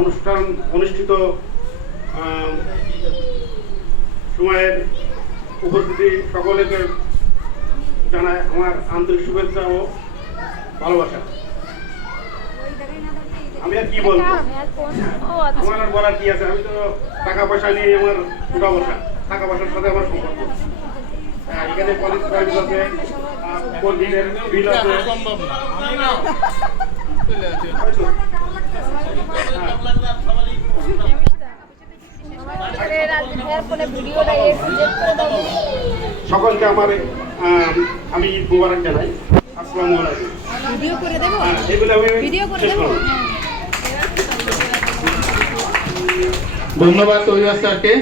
অনুষ্ঠান অনুষ্ঠিত সময়ের উপস্থিতি সকলকে জানায় আমার আন্তরিক শুভেচ্ছা ও ভালোবাসা। আমি আর কি বলবো, আমার আর বলার কি আছে? আমি তো টাকা পয়সা নিয়ে আমার উঠা বসা, টাকা পয়সার সাথে আমার সম্পর্ক। এখানে কলেজ সার্ভিস আছে, কর্মীদের বিল আছে। সকলকে আমার আমি ঈদ মুবারক জানাই। আসসালামু আলাইকুম। ভিডিও করে দেব, এগুলো আমি ভিডিও করে শেষ দেব। করব। ধন্যবাদ তৈরি স্যারকে।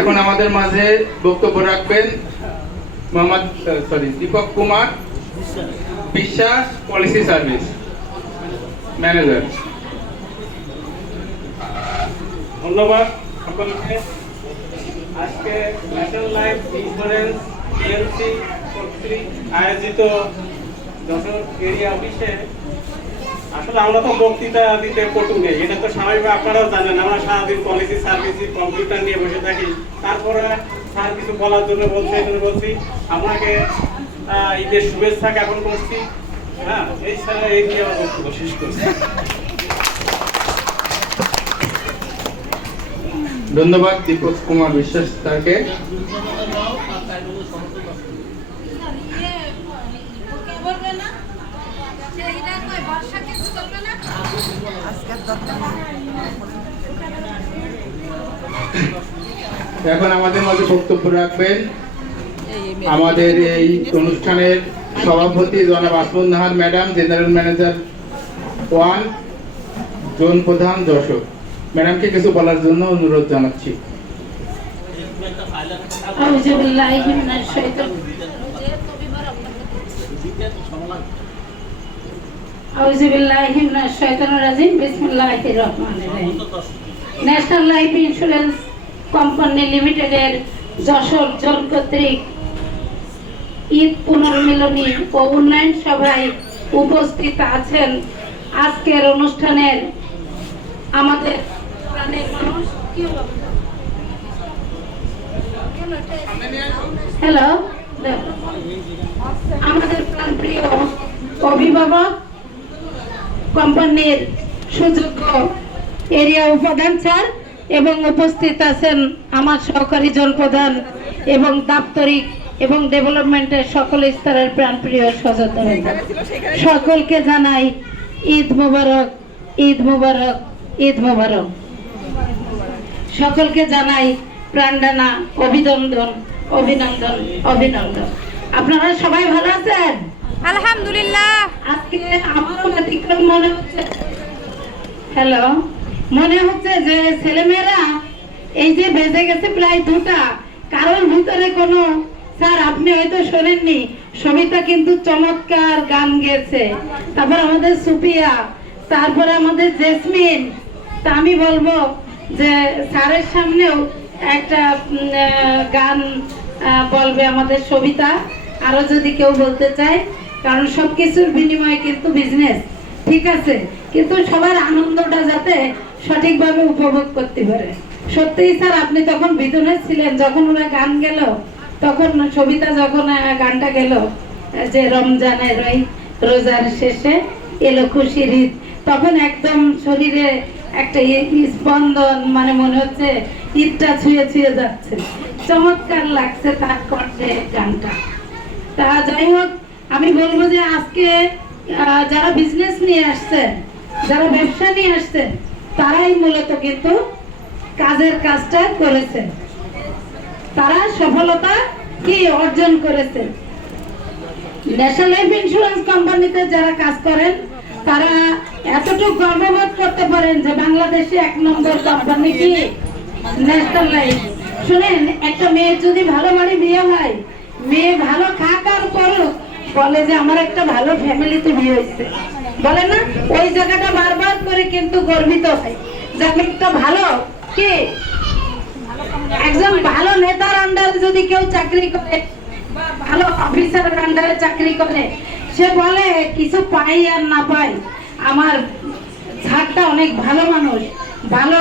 এখন আমাদের মাঝে বক্তব্য রাখবেন Dipak Kumar Biswas, policy service manager. ধন্যবাদ সকলকে। আজকে ন্যাশনাল লাইফ ইন্স্যুরেন্স পিএলসি কর্তৃক আয়োজিত যশোর এরিয়া অফিসে আসলে আমরা তো বক্তৃতা দিতে পটু নেই, এটা তো স্বাভাবিক। আপনারাও জানেন আমরা সারাদিন পলিসি সার্ভিস কম্পিউটার নিয়ে বসে থাকি। তারপরে স্যার কিছু বলার জন্য বলছি, এই জন্য বলছি আপনাকে ঈদের শুভেচ্ছা জ্ঞাপন করছি। হ্যাঁ, এই স্যার এই নিয়ে আমার বক্তব্য শেষ করছি। ধন্যবাদ দীপক কুমার বিশ্বাস স্যারকে। এখন আমাদের মাঝে বক্তব্য রাখবেন আমাদের এই অনুষ্ঠানের সভাপতি জনাব Asmun Nahar madam, general manager 1 zone প্রধান যশোর। ম্যাডামকে কিছু বলার জন্য অনুরোধ জানাচ্ছি। ন্যাশনাল লাইফ ইন্স্যুরেন্স কোম্পানি লিমিটেডের যশোর জোন কর্তৃক ঈদ পুনর্মিলনী ও উন্নয়ন সভায় উপস্থিত আছেন আজকের অনুষ্ঠানের আমাদের প্রাণের মানুষ। হ্যালো, আমাদের প্রাণপ্রিয় অভিভাবক, কোম্পানির সুযোগ্য এরিয়া উপাদান স্যার এবং উপস্থিত আছেন আমার সহকারী জোন প্রধান এবং দাপ্তরিক এবং ডেভেলপমেন্টের সকল স্তরের প্রাণপ্রিয় সচেতন সকলকে জানাই ঈদ মোবারক, ঈদ মোবারক, ঈদ মোবারক। সকলকে জানাই প্রাণডানা অভিনন্দন, অভিনন্দন, অভিনন্দন। আপনারা সবাই ভালো আছেন? আলহামদুলিল্লাহ। আজকে আমারও ব্যতিক্রম মনে হচ্ছে। হ্যালো, মনে হচ্ছে যে ছেলেমেয়েরা এই যে বেজে গেছে প্রায় 2টা, কারোর ভিতরে কোনো, স্যার আপনি হয়তো শোনেননি, সবিতা কিন্তু চমৎকার গান গেয়েছে। তারপর আমাদের সুপিয়া, তারপরে আমাদের জেসমিন। তা আমি বলবো যে স্যারের সামনেও একটা গান বলবে আমাদের সবিতা, আরো যদি কেউ বলতে চায়, কারণ সবকিছুর বিনিময়ে কিন্তু বিজনেস, ঠিক আছে, কিন্তু সবার আনন্দটা যাতে সঠিকভাবে উপভোগ করতে পারে। সত্যিই স্যার আপনি তখন ভিতরে ছিলেন যখন ওরা গান গেল, তখন সবিতা যখন গানটা গেল যে রমজানের ওই রোজার শেষে এলো খুশির ঈদ, তখন একদম শরীরে একটা স্পন্দন, মানে মনে হচ্ছে ঈদটা ছুঁয়ে ছুঁয়ে যাচ্ছে। চমৎকার লাগছে তার কণ্ঠে গানটা। তা যাই হোক, আমি বলবো যে আজকে যারা বিজনেস নিয়ে আসছেন, যারা ব্যবসা নিয়ে আসছেন, তারাই মূলত কিন্তু কাজের কাজটা করেছেন, তারা সফলতা কি অর্জন করেছেন। ন্যাশনাল লাইফ ইন্স্যুরেন্স কোম্পানিতে যারা কাজ করেন তারা এতটুকু গর্ববোধ করতে পারেন যে বাংলাদেশে 1 নম্বর কোম্পানি কি ন্যাশনাল লাইফ। শুনেন, একটা মেয়ের যদি ভালো বাড়ি বিয়ে হয়, মেয়ে ভালো খাক আর করুক, বলে যে আমার একটা ভালো ফ্যামিলিতে বিয়ে হয়েছে, বলে না? ওই জায়গাটা বারবার করে কিন্তু গর্বিত হয় যে আমি একটা ভালো কি একজন ভালো নেতার আন্ডারে যদি কেউ চাকরি করে, বা ভালো অফিসারের আন্ডারে চাকরি করে, সে বলে কিছু পাই আর না পাই আমার ছাড়টা অনেক ভালো মানুষ, ভালো।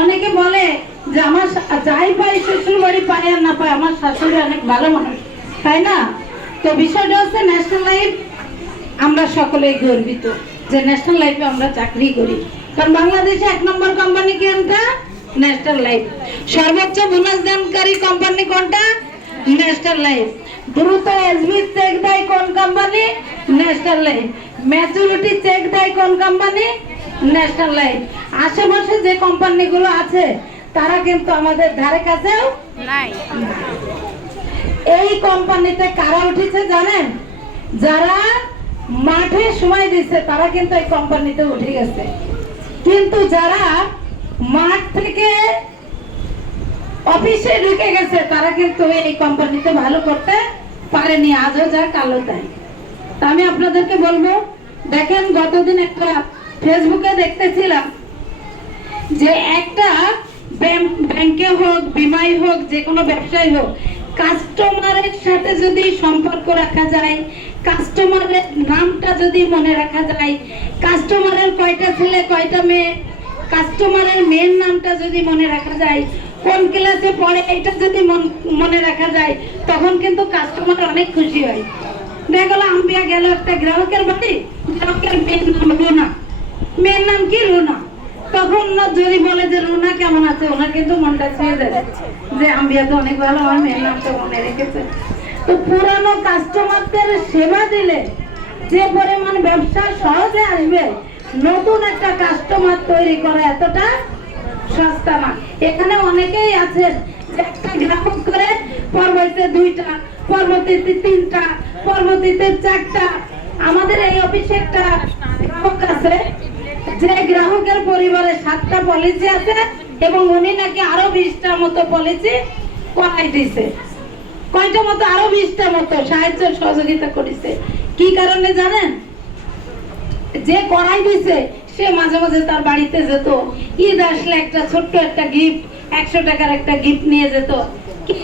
অনেকে বলে যে আমার যাই পাই শ্বশুর বাড়ি পাই আর না পাই আমার শাশুড়ি অনেক ভালো মানুষ, তাই না? তো বিষয়টা হচ্ছে ন্যাশনাল লাইফ আমরা সকলেই গর্বিত যে ন্যাশনাল লাইফে আমরা চাকরি করি, কারণ বাংলাদেশে 1 নম্বর কোম্পানি কোনটা? National Life. সর্বোচ্চ বোনাস দানকারী কোম্পানি কোনটা? National Life. দ্রুত এসবি চেক দেয় কোন company? National Life. Maturity cheque দেয় কোন কোম্পানি? National life. আশেপাশে যে কোম্পানিগুলো আছে তারা কিন্তু আমাদের ধারে কাছেও নাই। এই কোম্পানিতে কারা উঠেছে জানেন? যারা মাঠে সময় দিচ্ছে তারা কিন্তু এই কোম্পানিতে উঠে গেছে, কিন্তু যারা মাঠ থেকে অফিসে ঢুকে গেছে তারা কিন্তু এই কোম্পানিতে ভালো করতে পারেনি, আজও যা কালো তাই। তা আমি আপনাদেরকে বলবো, দেখেন গতদিন একটা ফেসবুকে দেখতেছিলাম যে একটা ব্যাংকে হোক, বিমাই হোক, যে কোনো ব্যবসায় হোক, কাস্টমারের সাথে যদি সম্পর্ক রাখা যায়, কাস্টমারের নামটা যদি মনে রাখা যায়, কাস্টমারের কয়টা ছেলে কয়টা মেয়ে, কাস্টমারের মেয়ের নামটা যদি মনে রাখা যায়, কোন ক্লাসে পড়ে এটা যদি মনে রাখা যায়, তখন কিন্তু কাস্টমার অনেক খুশি হয়। দেখা গেল আম্বিয়া গেল একটা গ্রাহকের বাড়ি, গ্রাহকের মেয়ের নাম রুনা, মেয়ের নাম কি? রুনা। তখন যদি বলে যে রুনা কেমন আছে, ওনার কিন্তু মনটা ছুঁয়ে যায় যে আম্বিয়া তো অনেক ভালো, আমার মেয়ের নামটা মনে রেখেছে। তো পুরানো কাস্টমারদের সেবা দিলে যে পরিমাণ ব্যবসা সহজে আসবে, নতুন একটা কাস্টমার তৈরি করা এতটা সস্তা না। এখানে অনেকেই আছেন যে একটা গ্রাহক করে পরবর্তীতে 2টা, পরবর্তীতে 3টা, পরবর্তীতে 4টা। আমাদের এই অফিসে একটা গ্রাহক আছে যে গ্রাহকের পরিবারে 7টা পলিসি আছে এবং উনি নাকি আরো 20টা মতো পলিসি করাই দিছে। কয়টা মতো? আরো 20টা মতো সাহায্য সহযোগিতা করেছে। কি কারণে জানেন? যে করাই দিছে সে মাঝে মাঝে তার বাড়িতে যেত, ঈদ আসলে একটা ছোট্ট একটা গিফট, 100 টাকার একটা গিফট নিয়ে যেত। কি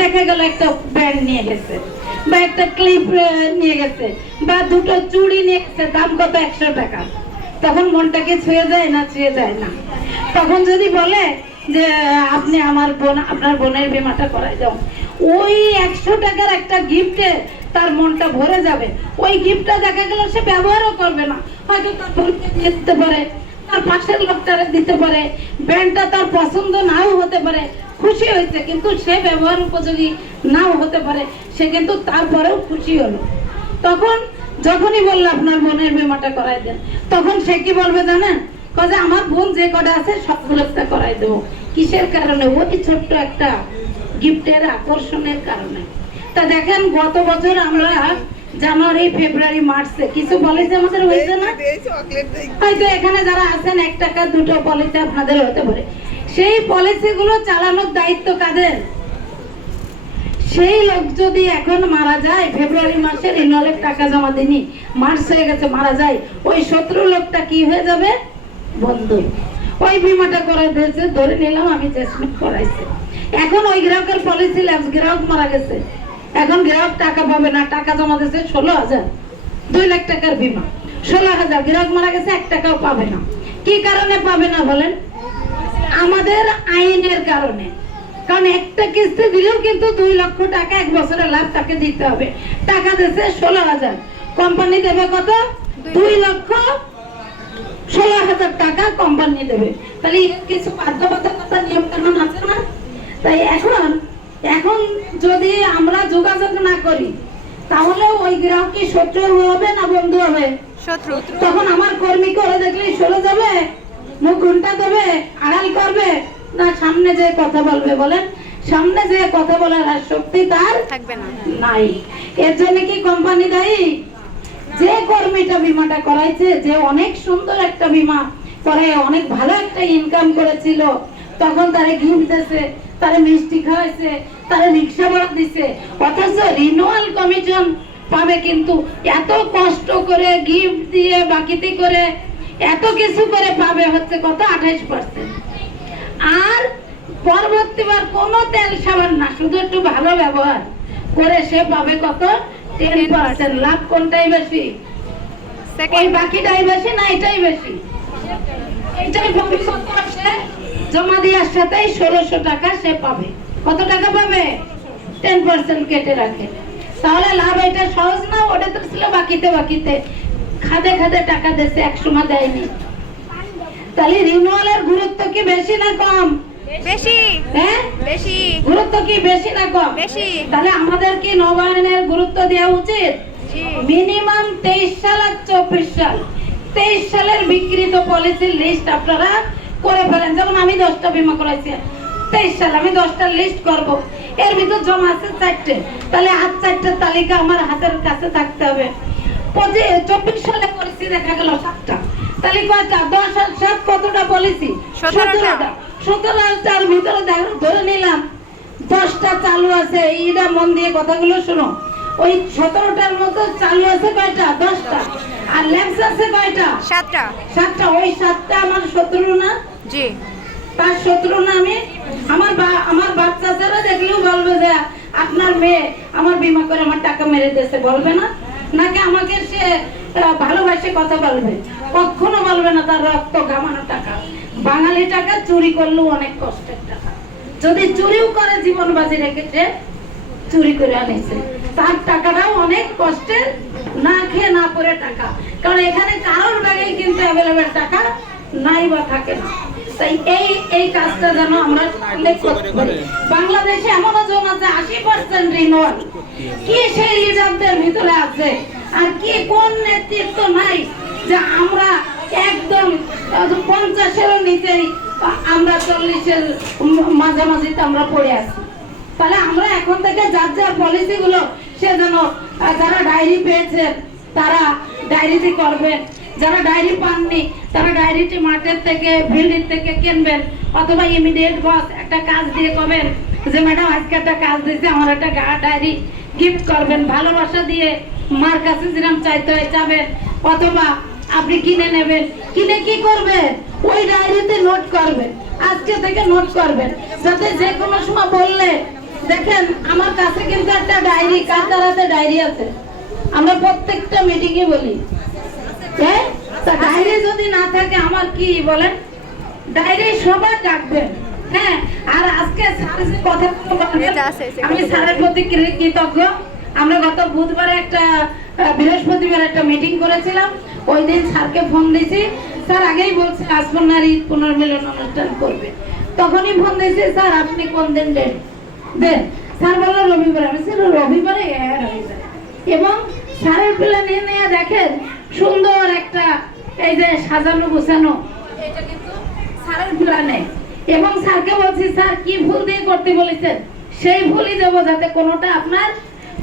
দেখা গেল একটা ব্যান্ড নিয়ে গেছে, বা একটা ক্লিপ নিয়ে গেছে, বা 2টো চুড়ি নিয়ে গেছে, দাম কত? 100 টাকা। তখন মনটাকে ছুঁয়ে যায় না? ছুঁয়ে যায় না? তখন যদি বলে যে আপনি আমার বোন, আপনার বোনের বীমাটা করাই দাও, ওই 100 টাকার একটা গিফটে তার মনটা ভরে যাবে। ওই গিফটটা দেখা গেল সে ব্যবহারও করবে না, হয়তো তার বোনকে দিয়ে দিতে পারে, তার পাশের লোকটারে দিতে পারে, ব্যান্ডটা তার পছন্দ নাও হতে পারে, খুশি হয়েছে কিন্তু সে ব্যবহার উপযোগী নাও হতে পারে, সে কিন্তু তারপরেও খুশি হলো। তখন যখনই বললো আপনার বোনের বীমাটা করাই দেন, তখন সে কি বলবে জানেন? কাজে আমার বোন যে কটা আছে সবগুলোটা করাই দেবো। কিসের কারণে? ওই ছোট্ট একটা গিফটের আকর্ষণের কারণে। তা দেখেন গত বছর আমরা জানুয়ারি, ফেব্রুয়ারি, মার্চে কিছু পলিসি আমাদের হয়েছে না? হয়তো এখানে যারা আছেন 1 টাকা 2টো পলিসি আপনাদের হতে পারে। সেই পলিসিগুলো চালানোর দায়িত্ব কাদের? সেই লোক যদি এখন মারা যায়, ফেব্রুয়ারি মাসে রিনিউয়ালের টাকা জমা দিনি, মার্চ হয়ে গেছে, মারা যায়, ওই 17 লোকটা কি হয়ে যাবে? বন্ধু। ওই বীমাটা করে দিয়েছে, ধরে নিলাম আমি জেসমেন্ট করাইছে, এখন ওই গ্রাহকের পলিসি ল্যাপস, গ্রাহক মারা গেছে, এখন গ্রাহক টাকা পাবে না, টাকা জমা দিয়েছে 16,000, 2 লাখ টাকার বীমা, 16,000, গ্রাহক মারা গেছে, 1 টাকাও পাবে না। কি কারণে পাবে না বলেন? আমাদের আইনের কারণে। কারণ একটা কিস্তি দিলেও কিন্তু 2 লক্ষ টাকা 1 বছরের লাভ তাকে দিতে হবে। টাকা দিয়েছে 16,000, কোম্পানি দেবে কত? 2,16,000 টাকা কোম্পানি দেবে। তাহলে কিছু বাধ্যবাধকতা নিয়ম কানুন আছে না? তাই এখন যদি আমরা যোগাযোগ না করি তাহলে ওই গ্রাহক কি শত্রু হবে না বন্ধু হবে? শত্রু। তখন আমার কর্মী করে দেখলে সরে যাবে, মুখ ঘন্টা দেবে, আড়াল করবে না সামনে যে কথা বলবে? বলেন, সামনে যে কথা বলার আর শক্তি তার থাকবে না, নাই। এর জন্য কি কোম্পানি দায়ী? যে কর্মীটা বীমাটা করাইছে, যে অনেক সুন্দর একটা বীমা করে অনেক ভালো একটা ইনকাম করেছিল, তখন তারে গিফট দিয়েছে, তারে মিষ্টি খাওয়াইছে, তারে রিক্সা ভাড়া দিছে, অথচ রিনিউয়াল কমিশন পাবে কিন্তু এত কষ্ট করে গিফট দিয়ে বাকিতে করে এত কিছু করে পাবে হচ্ছে কত? 28%। আর পরবর্তীবার কোনো তেল সাবান না, শুধু একটু ভালো ব্যবহার, করে সে পাবে কত 10%। লাভ কোনটাই বেশি? ওই সেকেন্ড বাকিটাই বেশি না এটাই বেশি? এটাই পাবে। কত আসে জমা দেওয়ার সাথেই 1600 টাকা সে পাবে। কত টাকা পাবে? 10% কেটে রাখে। তাহলে লাভ এটা সহজ না? ওটা তো ছিল বাকিতে বাকিতে, খাদে খাদে টাকা দিয়েছে, একসময় দেয়নি। তাহলে রিনিউয়ালের গুরুত্ব কি বেশি না কম? বেশি হ্যাঁ, বেশি গুরুত্ব কি বেশি না কম? বেশি। তাহলে আমাদের কি নবায়নের গুরুত্ব দেওয়া উচিত? জি মিনিমাম 23 সাল আর 24 সাল, 23 সালের বিকৃত পলিসির লিস্ট আপনারা করে ফেলেন। যেমন আমি 10টা বীমা করাইছি 23 সাল, আমি 10টা লিস্ট করব। এর ভিতর জমা আছে 4টে, তাহলে আর 4টা তালিকা আমার হাতের কাছে থাকতে হবে। 24 সালে করেছি দেখা গেল 7টা, তাহলে কয়টা? 10 আর 7 কতটা পলিসি? 17টা। 17টার ভিতরে ধরে নিলাম 10টা চালু আছে। এইটা মন দিয়ে কথাগুলো শোনো। ওই 17টার মতো চালু আছে কয়টা? 10টা। আর ল্যাপস আছে কয়টা? 7টা 7টা। ওই 7টা আমার 17 না? জি তার 17 না? আমি আমার বাচ্চা ছাড়া দেখলেও বলবে যে আপনার মেয়ে আমার বীমা করে আমার টাকা মেরে দিয়েছে, বলবে না? নাকি আমাকে সে ভালোবাসে কথা বলবে? কখনো বলবে না। তার রক্ত ঘামানো টাকা, বাঙালি টাকা চুরি করলেও অনেক কষ্টের টাকা। যদি চুরিও করে জীবন বাজি রেখেছে, চুরি করে আনিছে, তার টাকাটাও অনেক কষ্টের, না খেয়ে না পরে টাকা। কারণ এখানে কারোর ব্যাগেই কিন্তু অ্যাভেলেবেল টাকা নাই বা থাকে না। তাই এই কাজটা যেন আমরা করতে পারি। বাংলাদেশে এমনও জন আছে 80% রিনিউয়াল। কি সেই লিডারদের ভিতরে আছে আর কি কোন নেতৃত্ব নাই যে আমরা একদম 50-এর নিচেই, আমরা 40-এর মাঝামাঝিতে আমরা পড়ে আছি। তাহলে আমরা এখন থেকে যার যার পলিসি গুলো সে যেন, যারা ডায়েরি পেয়েছেন তারা ডায়েরিটি করবেন, যারা ডায়েরি পাননি তারা ডায়েরিটি মাঠের থেকে ফিল্ডের থেকে কিনবেন, অথবা ইমিডিয়েট বস একটা কাজ দিয়ে করবেন যে ম্যাডাম আজকে একটা কাজ দিয়েছে, আমার একটা ডায়েরি গিফট করবেন, ভালোবাসা দিয়ে মার কাছে যেরকম চাইতে হয় যাবেন, অথবা আপনি কিনে নেবেন। কিনে কি করবেন? ওই ডায়েরিতে নোট করবেন, আজকে থেকে নোট করবেন, যাতে যে কোনো সময় বললে দেখেন আমার কাছে কিন্তু একটা ডায়েরি, কার দ্বারাতে ডায়েরি আছে? আমরা প্রত্যেকটা মিটিংয়ে বলি, হ্যাঁ? তা ডায়েরি যদি না থাকে আমার কি বলেন? ডায়েরি সবার রাখবেন, হ্যাঁ? আর আজকে স্যার যে কথাগুলো বললেন, আমি স্যারের প্রতি কৃতজ্ঞ। আমরা গত বুধবারে একটা বৃহস্পতিবার একটা মিটিং করেছিলাম, ওই দিন স্যারকে ফোন দিয়েছি। স্যার আগেই বলছে আসবন্যার ঈদ পুনর্মিলন অনুষ্ঠান করবে। তখনই ফোন দিয়েছি, স্যার আপনি কোন দিন দেন? স্যার বললো রবিবার। আমি ছিল রবিবারে? হ্যাঁ রবিবারে। এবং স্যারের প্ল্যান নিয়ে দেখেন সুন্দর একটা এই যে সাজানো গোছানো, এটা কিন্তু স্যারের প্ল্যানে। এবং স্যারকে বলছি স্যার কি ভুল দিয়ে করতে বলেছেন সেই ভুলই দেবো, যাতে কোনোটা আপনার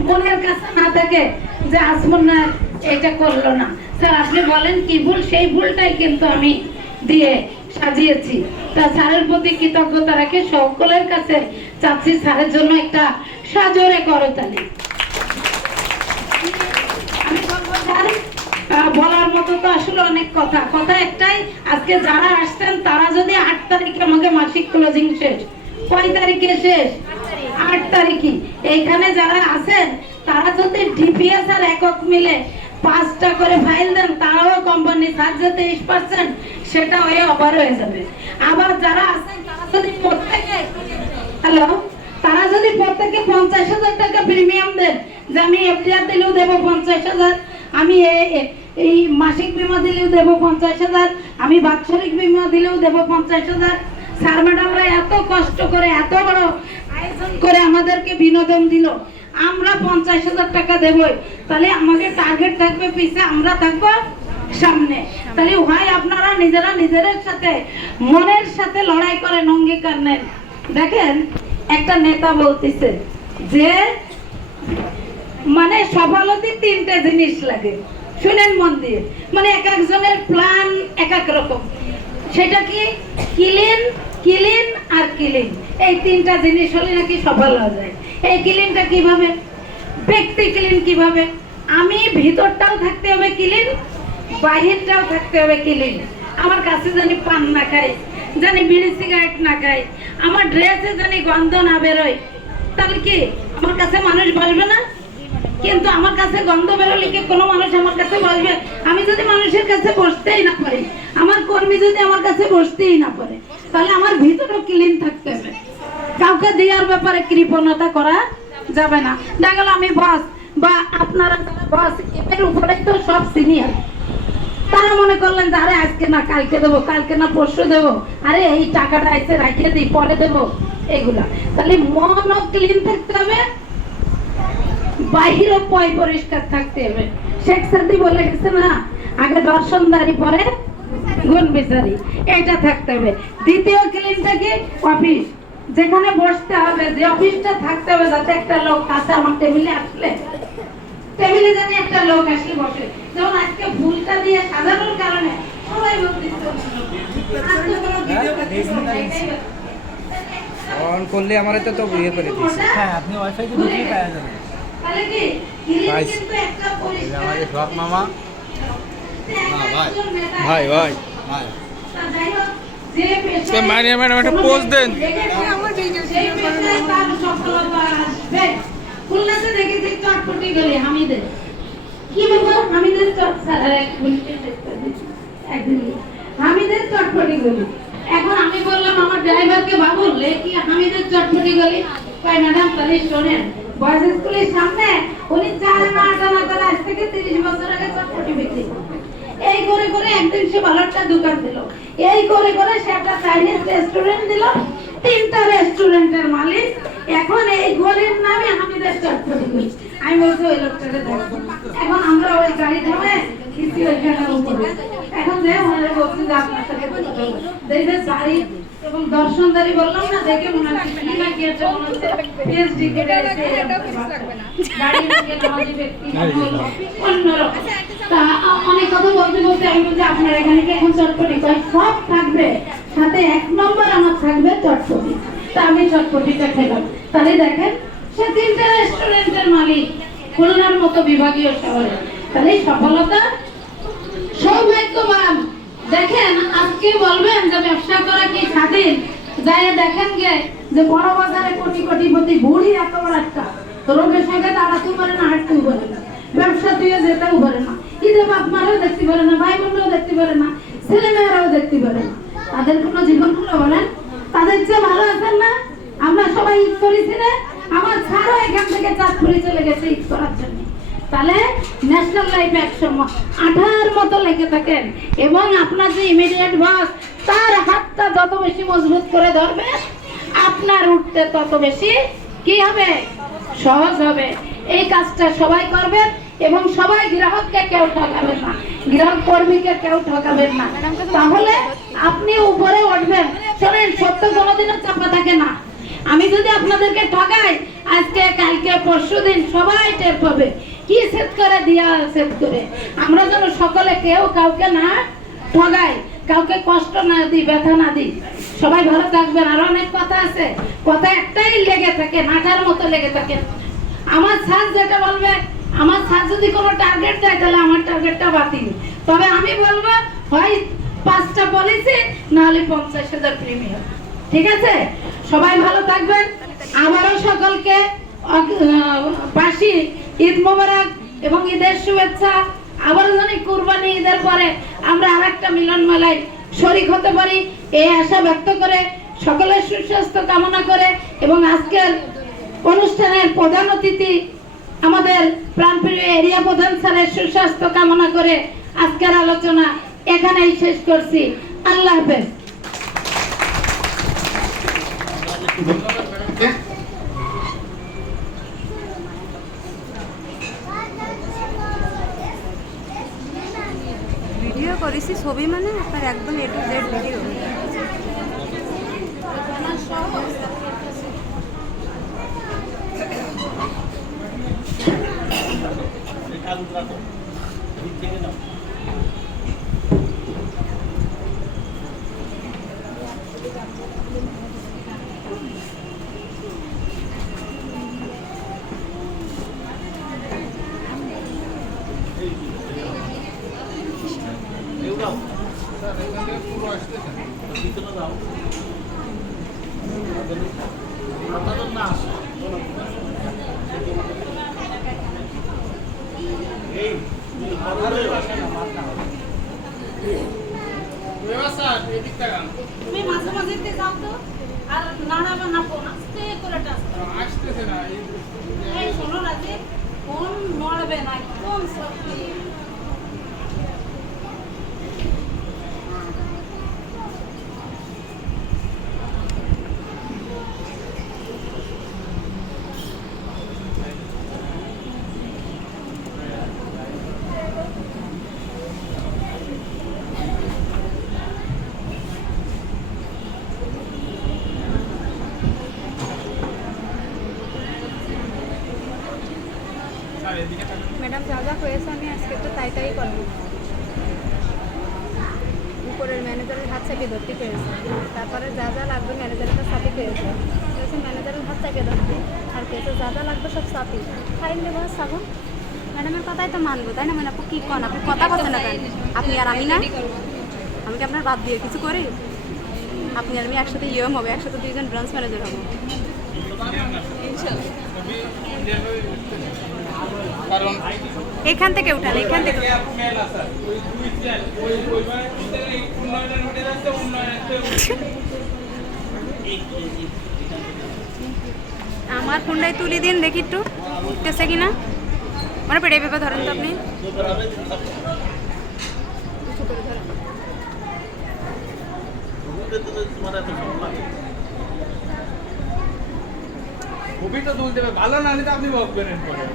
মনের কাছে না থাকে যে আসবন্যা এটা করলো না। স্যার আপনি বলেন কি ভুল, সেই ভুলটাই কিন্তু আমি দিয়ে সাজিয়েছি। তা স্যারের প্রতি কৃতজ্ঞতা রেখে সকলের কাছে চাচ্ছি স্যারের জন্য একটা সাজোরে করতালি। আমি বলবো স্যার, বলার মতো তো আসলে অনেক কথা একটাই, আজকে যারা আসছেন তারা যদি 8 তারিখে আমাকে মাসিক ক্লোজিং শেষ, কয় তারিখে শেষ? 8 তারিখে। এইখানে যারা আছেন তারা যদি ডিপিএস আর একক মিলে 5টা করে ফাইল দেন, তারাও কোম্পানি স্যার যে 23% সেটা হয়ে অপার হয়ে যাবে। আবার যারা আছেন তারা যদি প্রত্যেকে তারা যদি প্রত্যেকে 50,000 টাকা প্রিমিয়াম দেন, যে আমি এফডিআর দিলেও দেবো 50,000, আমি এই মাসিক বীমা দিলেও দেবো 50,000, আমি বাৎসরিক বীমা দিলেও দেবো 50,000। স্যার ম্যাডামরা এত কষ্ট করে এত বড় আয়োজন করে আমাদেরকে বিনোদন দিল, আমরা 50,000 টাকা দেবই। তাহলে আমাদের টার্গেট থাকবে পিছে, আমরা থাকবো সামনে। তাহলে হয় আপনারা নিজেরা নিজেদের সাথে মনের সাথে লড়াই করেন, অঙ্গীকার নেন। দেখেন একটা নেতা বলতেছে যে মানে সফল হতে 3টে জিনিস লাগে, শুনেন মন দিয়ে। মানে এক একজনের প্ল্যান এক এক রকম। সেটা কি? ক্লিন আর ক্লিন, এই 3টা জিনিস হলে নাকি সফল হয়ে যায়। এই ক্লিনটা কিভাবে? ব্যক্তি ক্লিন কিভাবে? আমি ভিতরটাও থাকতে হবে ক্লিন, বাহিরটাও থাকতে হবে ক্লিন। আমার কাছে জানি পান না খাই, জানি বিড়ি সিগারেট না খাই, আমার ড্রেসে জানি গন্ধ না বেরোয়, তাহলে কি আমার কাছে মানুষ বসবে না? কিন্তু আমার কাছে গন্ধ বেরোলে কি কোনো মানুষ আমার কাছে বসবে? আমি যদি মানুষের কাছে বসতেই না পারি, আমার কর্মী যদি আমার কাছে বসতেই না পারে, তাহলে আমার ভিতরও ক্লিন থাকতে হবে। কাউকে দেওয়ার ব্যাপারে কৃপণতা করা যাবে না। দেখা গেল আমি বস বা আপনারা যারা বস, এর উপরে তো সব সিনিয়র, তারা মনে করলেন যে আরে আজকে না কালকে দেবো, কালকে না পরশু দেবো, আরে এই টাকাটা এসে রাখিয়ে দিই পরে দেবো, এগুলা। তাহলে মনও ক্লিন থাকতে হবে, বাহিরও পরিষ্কার থাকতে হবে। শেখ সাদি বলে গেছে না, আগে দর্শনদারি পরে গুণ বিচারি, এটা থাকতে হবে। দ্বিতীয় ক্লিন থাকে অফিস, যেখানে বসতে হবে, যে অফিসটা থাকতে হবে, যাতে একটা লোক কাছে আমার টেবিলে আসলে, টেবিলে জানি একটা লোক আসলে বসে। যেমন আজকে ফুলটা দিয়ে সাজানোর কারণে সবাই অন করলে আমার তো ইয়ে করে দিয়েছে। হ্যাঁ, আপনি ওয়াইফাই তে ঢুকিয়ে পাওয়া যাবে। তাহলে কি কিন্তু একটা পরিষ্কার আমাদের সব মামা ভাই ভাই যে মারিয়া ম্যাডাম একটা পোজ দেন। খুলনাতে দেখেছি চটপটি গলি হামিদের, কি ব্যাপার হামিদের একদিন হামিদের চটপটি গলি। এখন আমি বললাম আমার ড্রাইভারকে, বাবু লে কি হামিদের চটপটি গলি? কয় ম্যাডাম তাহলে শোনেন, বয়েজ স্কুলের সামনে উনি 4 না 8 আনা করে আজ থেকে 30 বছর আগে চটপটি বিক্রি করতেন। এই করে করে একদিন সে ভালো একটা দোকান দিল, এই করে করে সে একটা চাইনিজ রেস্টুরেন্ট দিল, 3টা রেস্টুরেন্টের মালিক। এখন এই গলির নামে হামিদের চটপটি গলি। আমি বলছি ওই লোকটাকে দেখো। এখন আমরা ওই গাড়ি ঢালে কিছু ওইখানে উপরে, এখন যে ওনারা বলছি যে আপনার সাথে দেখবে শাড়ি এবং দর্শনদারি বললাম না, দেখে মনে হচ্ছে কি না কি একটা মনে হচ্ছে পিএইচডি করে এসে গাড়ি নিয়ে নামাজি ব্যক্তি অন্যরকম। তা অনেক কথা বলতে বলতে আমি বলছি আপনার এখানে কি এখন চটপটি? কয় সব থাকবে, সাথে 1 নম্বর আমার থাকবে চটপটি। তা আমি চটপটিটা খেলাম। তাহলে দেখেন সে 3টা রেস্টুরেন্টের মালিক খুলনার মতো বিভাগীয় শহরে। তাহলে সফলতা সৌভাগ্যবান। দেখেন আজকে বলবেন যে ব্যবসা করা কি স্বাধীন, যায় দেখেন গে যে বড় বাজারে কোটি কোটিপতি বুড়ি এত বড় একটা রোগের সঙ্গে দাঁড়াতেও পারে না, হাঁটতেও পারে না, ব্যবসা দিয়ে যেতেও পারে না, ঈদে বাপ মারাও দেখতে পারে না, ভাই বোনরাও দেখতে পারে না, ছেলে মেয়েরাও দেখতে পারে না। তাদের কোনো জীবন হলো বলেন? তাদের চেয়ে ভালো আছেন না? আমরা সবাই ঈদ করেছি না? আমার ছাড়ও এখান থেকে চাঁদপুরে চলে গেছে ঈদ করার জন্য। তাহলে ন্যাশনাল লাইফ একসময় আঠার মতো লেগে থাকেন, এবং আপনার যে ইমিডিয়েট বস তার হাতটা যত বেশি মজবুত করে ধরবে, আপনার উঠতে তত বেশি কি হবে? সহজ হবে। এই কাজটা সবাই করবেন, এবং সবাই গ্রাহককে কেউ ঠকাবেন না, গ্রাহক কর্মীকে কেউ ঠকাবেন না, তাহলে আপনি উপরে উঠবেন। শোনেন, সত্য কোনোদিনও চাপা থাকে না। আমি যদি আপনাদেরকে ঠকাই, আজকে কালকে পরশুদিন সবাই টের পাবে কি সেট করে দিয়া সেট করে। আমরা যেন সকলে কেউ কাউকে না ঠগাই, কাউকে কষ্ট না দিই, ব্যথা না দিই। সবাই ভালো থাকবেন। আরো অনেক কথা আছে, কথা একটাই লেগে থাকে, নাটার মতো লেগে থাকে। আমার স্যার যেটা বলবে, আমার স্যার যদি কোনো টার্গেট দেয় তাহলে আমার টার্গেটটা বাতিল। তবে আমি বলবো হয় 5টা পলিসি, নাহলে 50,000 প্রিমিয়াম। ঠিক আছে? সবাই ভালো থাকবেন। আবারও সকলকে বাসি ঈদ মোবারক এবং ঈদের শুভেচ্ছা। আবারও জানি কুরবানি ঈদের পরে আমরা আরেকটা মিলন মেলায় শরীক হতে পারি, এই আশা ব্যক্ত করে, সকলের সুস্বাস্থ্য কামনা করে, এবং আজকের অনুষ্ঠানের প্রধান অতিথি আমাদের প্রাণপ্রিয় এরিয়া প্রধান স্যারের সুস্বাস্থ্য কামনা করে আজকের আলোচনা এখানেই শেষ করছি। আল্লাহ হাফেজ। ভিডিও করেছি, ছবি মানে আপনার একদম A to Z ভিডিও। না তুমি মাঝে মাঝে যাও তো আর নাড়াবা না ফোন আস্তে করে টাচ আসতেছে না এই শোনো না যে ফোন নড়বে না একদম সফটলি ম্যাডাম যা যা হয়েছে আমি আজকে তো তাই তাই করবো। উপরের ম্যানেজারের হাত চাপিয়ে ধরতে পেরেছে, তারপরে যা যা লাগবে ম্যানেজারের হাত চাপিয়ে পেরেছে, ম্যানেজারের হাত চাপিয়ে ধরতে আর পেয়েছে যা যা লাগবে সব চাপি ফাইল নেবো সাবন। ম্যাডামের কথাই তো মানবো তাই না? মানে আপনি কী কন, আপনি কথা বলছেন না কেন? আপনি আর আমি না, আমি কি আপনার বাদ দিয়ে কিছু করি? আপনি আর আমি একসাথে ইয়েম হবে, একসাথে দুইজন ব্রাঞ্চ ম্যানেজার হবো। কারণ এখান থেকে উঠান, এখান থেকে উঠান। আমার ফোনটাই তুলে দিন দেখি একটু উঠতেছে কিনা। মানে পেটে পেপে ধরেন তো আপনি। ছবি তো তুলতে হবে, ভালো না নিতে আপনি বকবেন পরে।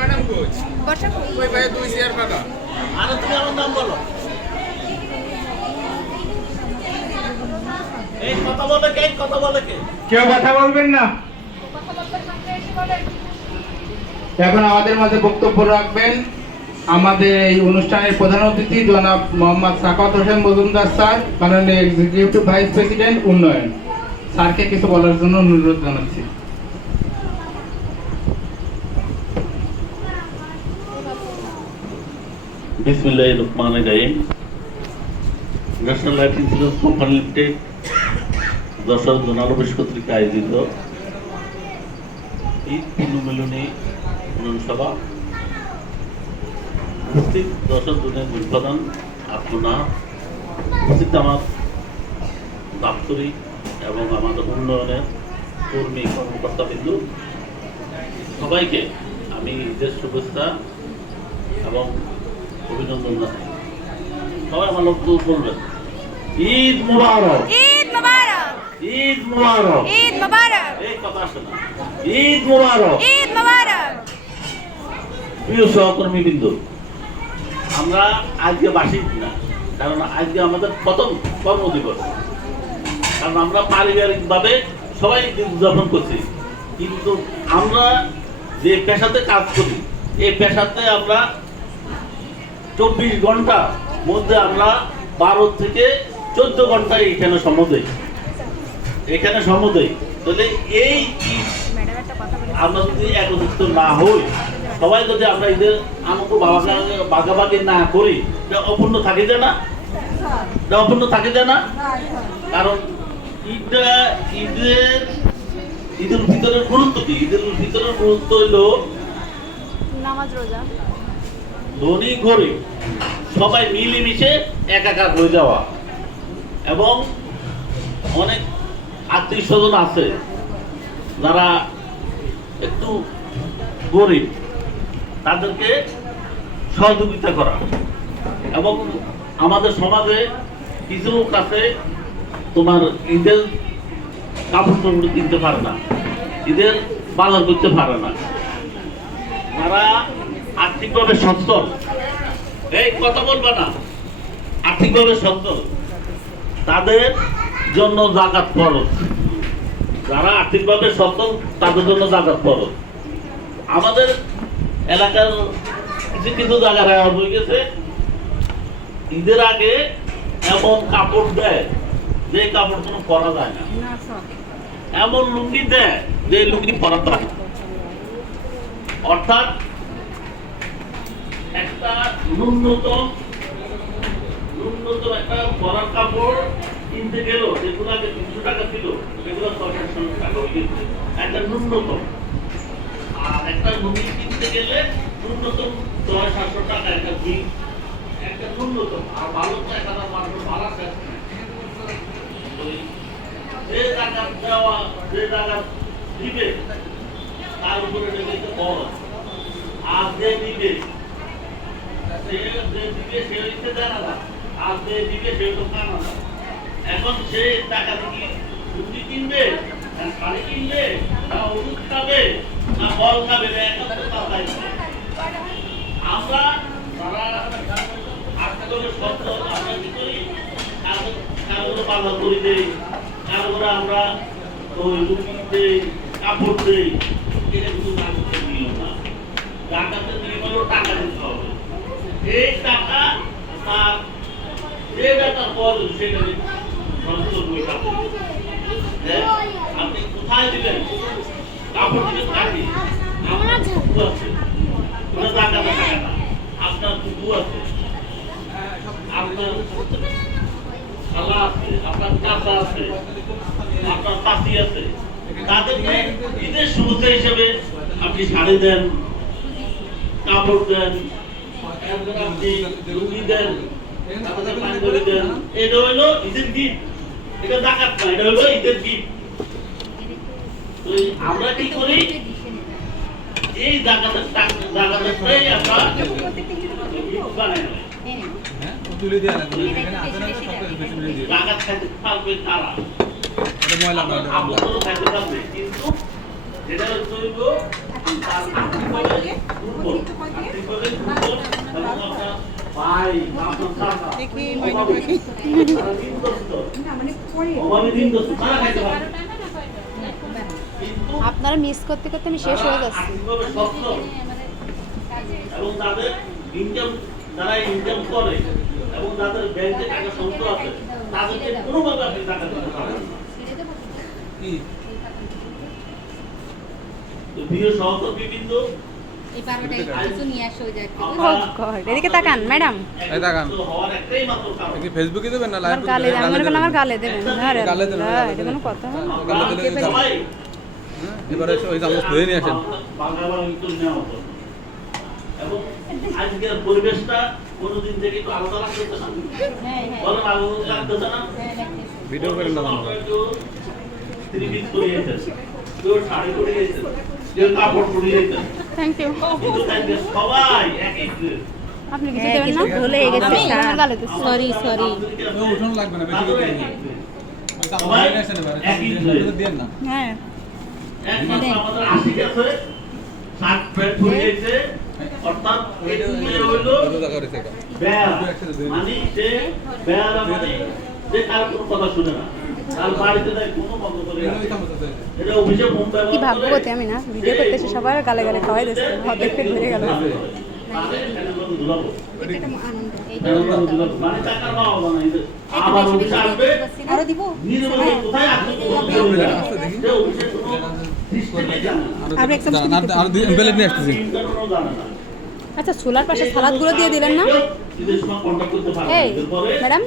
ম্যাডাম কোচ বর্ষা ওই ভাই 2 চেয়ার ফাঁকা। আরে তুমি আমার নাম বলো। এই কথা বলে কে? কথা বলে কে? কেউ কথা বলবেন না। এখন আমাদের মাঝে বক্তব্য রাখবেন আমাদের এই অনুষ্ঠানের প্রধান অতিথি জনাব মোহাম্মদ সাখাওয়াত হোসেন মজুমদার স্যার, মাননীয় এক্সিকিউটিভ ভাইস প্রেসিডেন্ট উন্নয়ন। স্যারকে কিছু বলার জন্য অনুরোধ জানাচ্ছি। বিসমিল্লাহির রহমানির রহিম। National life insurance company limited Jessore zonal office কর্তৃক আয়োজিত ঈদ পুণ্যমিলনী উন্নয়ন সভা উপস্থিত যশোর জোনের প্রধান আপনার উপস্থিত আমার দাপ্তরিক এবং আমাদের উন্নয়নের কর্মী কর্মকর্তাবৃন্দ সবাইকে আমি ঈদের শুভেচ্ছা এবং অভিনন্দন জানাই। সবাই আমার লোক বলবেন ঈদ মুবারক, ঈদ মোবারক, ঈদ মুবারক, ঈদ মোবারক, এই কথা আসে না, ঈদ মুবারক। ঈদ মোবারক। প্রিয় সহকর্মীবৃন্দ, আমরা আজকে বার্ষিক না, কারণ আজকে আমাদের প্রথম কর্মদিবস। কারণ আমরা পারিবারিকভাবে সবাই উদযাপন করছি, কিন্তু আমরা যে পেশাতে কাজ করি এই পেশাতে আমরা 24 ঘন্টার মধ্যে আমরা 12 থেকে 14 ঘন্টা এখানে সময় দেই। তাহলে এই ম্যাডাম একটা কথা বলে আমরা যদি একত্রিত না হই, সবাই যদি আমরা ঈদের আনন্দ ভাগাভাগি না করি, এটা অপূর্ণ থাকে যায় না, এটা অপূর্ণ থাকে যায় না। কারণ ঈদুল ফিতরের গুরুত্ব কি? ঈদুল ফিতরের গুরুত্ব হলো নামাজ রোজা ধনী গরিব সবাই মিলেমিশে একাকার হয়ে যাওয়া, এবং অনেক আত্মীয় স্বজন আছে যারা একটু গরিব, তাদেরকে সহযোগিতা করা। এবং আমাদের সমাজে কিছু কাছে তোমার ঈদের কাপড় টাপড় কিনতে পারে না, ঈদের বাজার করতে পারে না, তারা আর্থিকভাবে সচ্ছল, এই কথা বলবে না, আর্থিকভাবে সচ্ছল, তাদের জন্য যাকাত ফরজ। যারা আর্থিকভাবে সচ্ছল তাদের জন্য যাকাত ফরজ। আমাদের এলাকার কিছু কিছু জায়গায় রেওয়াজ হয়ে গেছে, ঈদের আগে এমন কাপড় দেয় যে কাপড় কোনো পরা যায় না, এমন লুঙ্গি দেয় যে লুঙ্গি পরা যায় না। অর্থাৎ একটা ন্যূনতম একটা পরার কাপড় কিনতে গেল, যেগুলো আগে 300 টাকা ছিল সেগুলো 600 টাকা হয়ে গেছে, একটা ন্যূনতম। আর একটা লুঙ্গি কিনতে গেলে ন্যূনতম 600-700 টাকা একটা জিন্স, একটা ন্যূনতম। আর ভালো তো 1500 ভাড়া শেষ নেই। যে টাকা দেওয়া, যে টাকা দিবে তার উপরে রেখেছে বড়, আর যে দিবে সে হইতে জানা না, আর যে দিবে সে তো কানা না। এখন সে টাকা দিয়ে রুটি কিনবে, না শাড়ি কিনবে, না ওষুধ খাবে, না ফল খাবে, না একাত্তর টাকা। আমরা যারা আজকাল সত্য আমরা কি করি, কারোর বাজার করে দেই, কারোর আমরা ওই রুটি দেই, কাপড় দেই, এটা কিন্তু ডাকাতের নিয়ম না। ডাকাতের নিয়ম হলো টাকা দিতে হবে। এই টাকা তার যে টাকা পদ সেটা আপনি কোথায় দিবেন? কাপড় দিবেন কাটি, আপনার কুকু আছে, আপনার কুকু আছে, আপনার খালা আছে, আপনার কাকা আছে, আপনার চাচি আছে, তাদেরকে ঈদের শুরুতে হিসেবে আপনি শাড়ি দেন, কাপড় দেন, আপনি লুঙ্গি দেন, পাঞ্জাবি দেন। এটা হলো ঈদের গিফট, এটা ডাকাত না, এটা হলো ঈদের গিফট। আমরা কি করি, এই জায়গাটাই আমরা বানাই তুলে দিয়ে এখানে আসে না, সব বেশি মিলে দিয়ে জায়গা খাইতে পারবে তারা, এটা ময়লা না, আপনারও খাইতে পারবে, কিন্তু যেটা হইব তার ভাই আপনার কাকা দেখি আপনারা মিস করতে করতে আমি শেষ হয়ে যাচ্ছি। এবং তাদের ইনকাম, যারা ইনকাম করে এবং যাদের ব্যাংকে টাকা সঞ্চয় আছে, তাদেরকে কোনোভাবে আপনি টাকা দিতে পারবেন না। প্রিয় সহকর্মীবৃন্দ, এদিকে তাকান ম্যাডাম, এই দেখান কি ফেসবুকে দেবেন না লাইভ গালে আমার গালে দেবেন। আরে গালে দেবেন, এটা কোনো কথা হলো? গালে দিলে এবারে ওই চামচ ধুয়ে নিয়ে আসেন। এবং আজকের পরিবেশটা কোনোদিন থেকে একটু আলাদা লাগতেছে না, বলেন আলাদা লাগতেছে না? ভিডিও করেন না, ত্রিবিধ করিয়েছেন, কেউ শাড়ি পরিয়েছেন, কেউ কাপড় পরিয়েছেন, থ্যাংক ইউ। কিন্তু তাদের সবাই একই ড্রেস। আপনি কিছু দেবেন না? ভুলে গেছি আমার গালে তো সরি। উঠোন লাগবে না, বেশি করে দিন। সবাই একই ড্রেস। দেন না। হ্যাঁ একমাত্র আমাদের আশিক আছে, শার্ট প্যান্ট পরিয়েছে, অর্থাৎ এটা হইলো কত টাকা রয়েছে এটা? বেয়ারা, মানে সে বেয়ারা মানে যে কারো কোনো কথা শুনে না, তার বাড়িতে তাই কোনো বন্ধ করে ওই রাখে। চামচ আছে। এটা অভিযোগ বোম কি ব্যবহার করে ভাগ্যবতী আমি না, ভিডিও করতেছি সবার গালে গালে খাওয়াই দিচ্ছে, অর্ধেক পেট ভরে গেল। তাহলে এটা বন্ধ ধুলাবো। এটা বন্ধ ধুলাবো। মানে টাকার বাবা বানাইছে। আবার অভিযোগ আসবে, আরো দিব নির্বাচন কোথায় আসবে? যে অভিযোগ কোনো সিস্টেমে জানে না। আর এমবেলেড নিয়ে আসতেছি। ইন্টারনেটও জানে না। আচ্ছা ছোলার পাশে সালাদগুলো দিয়ে দিলেন না? ঈদের সময় কন্টাক্ট করতে পারবে। এই এরপরে ম্যাডাম,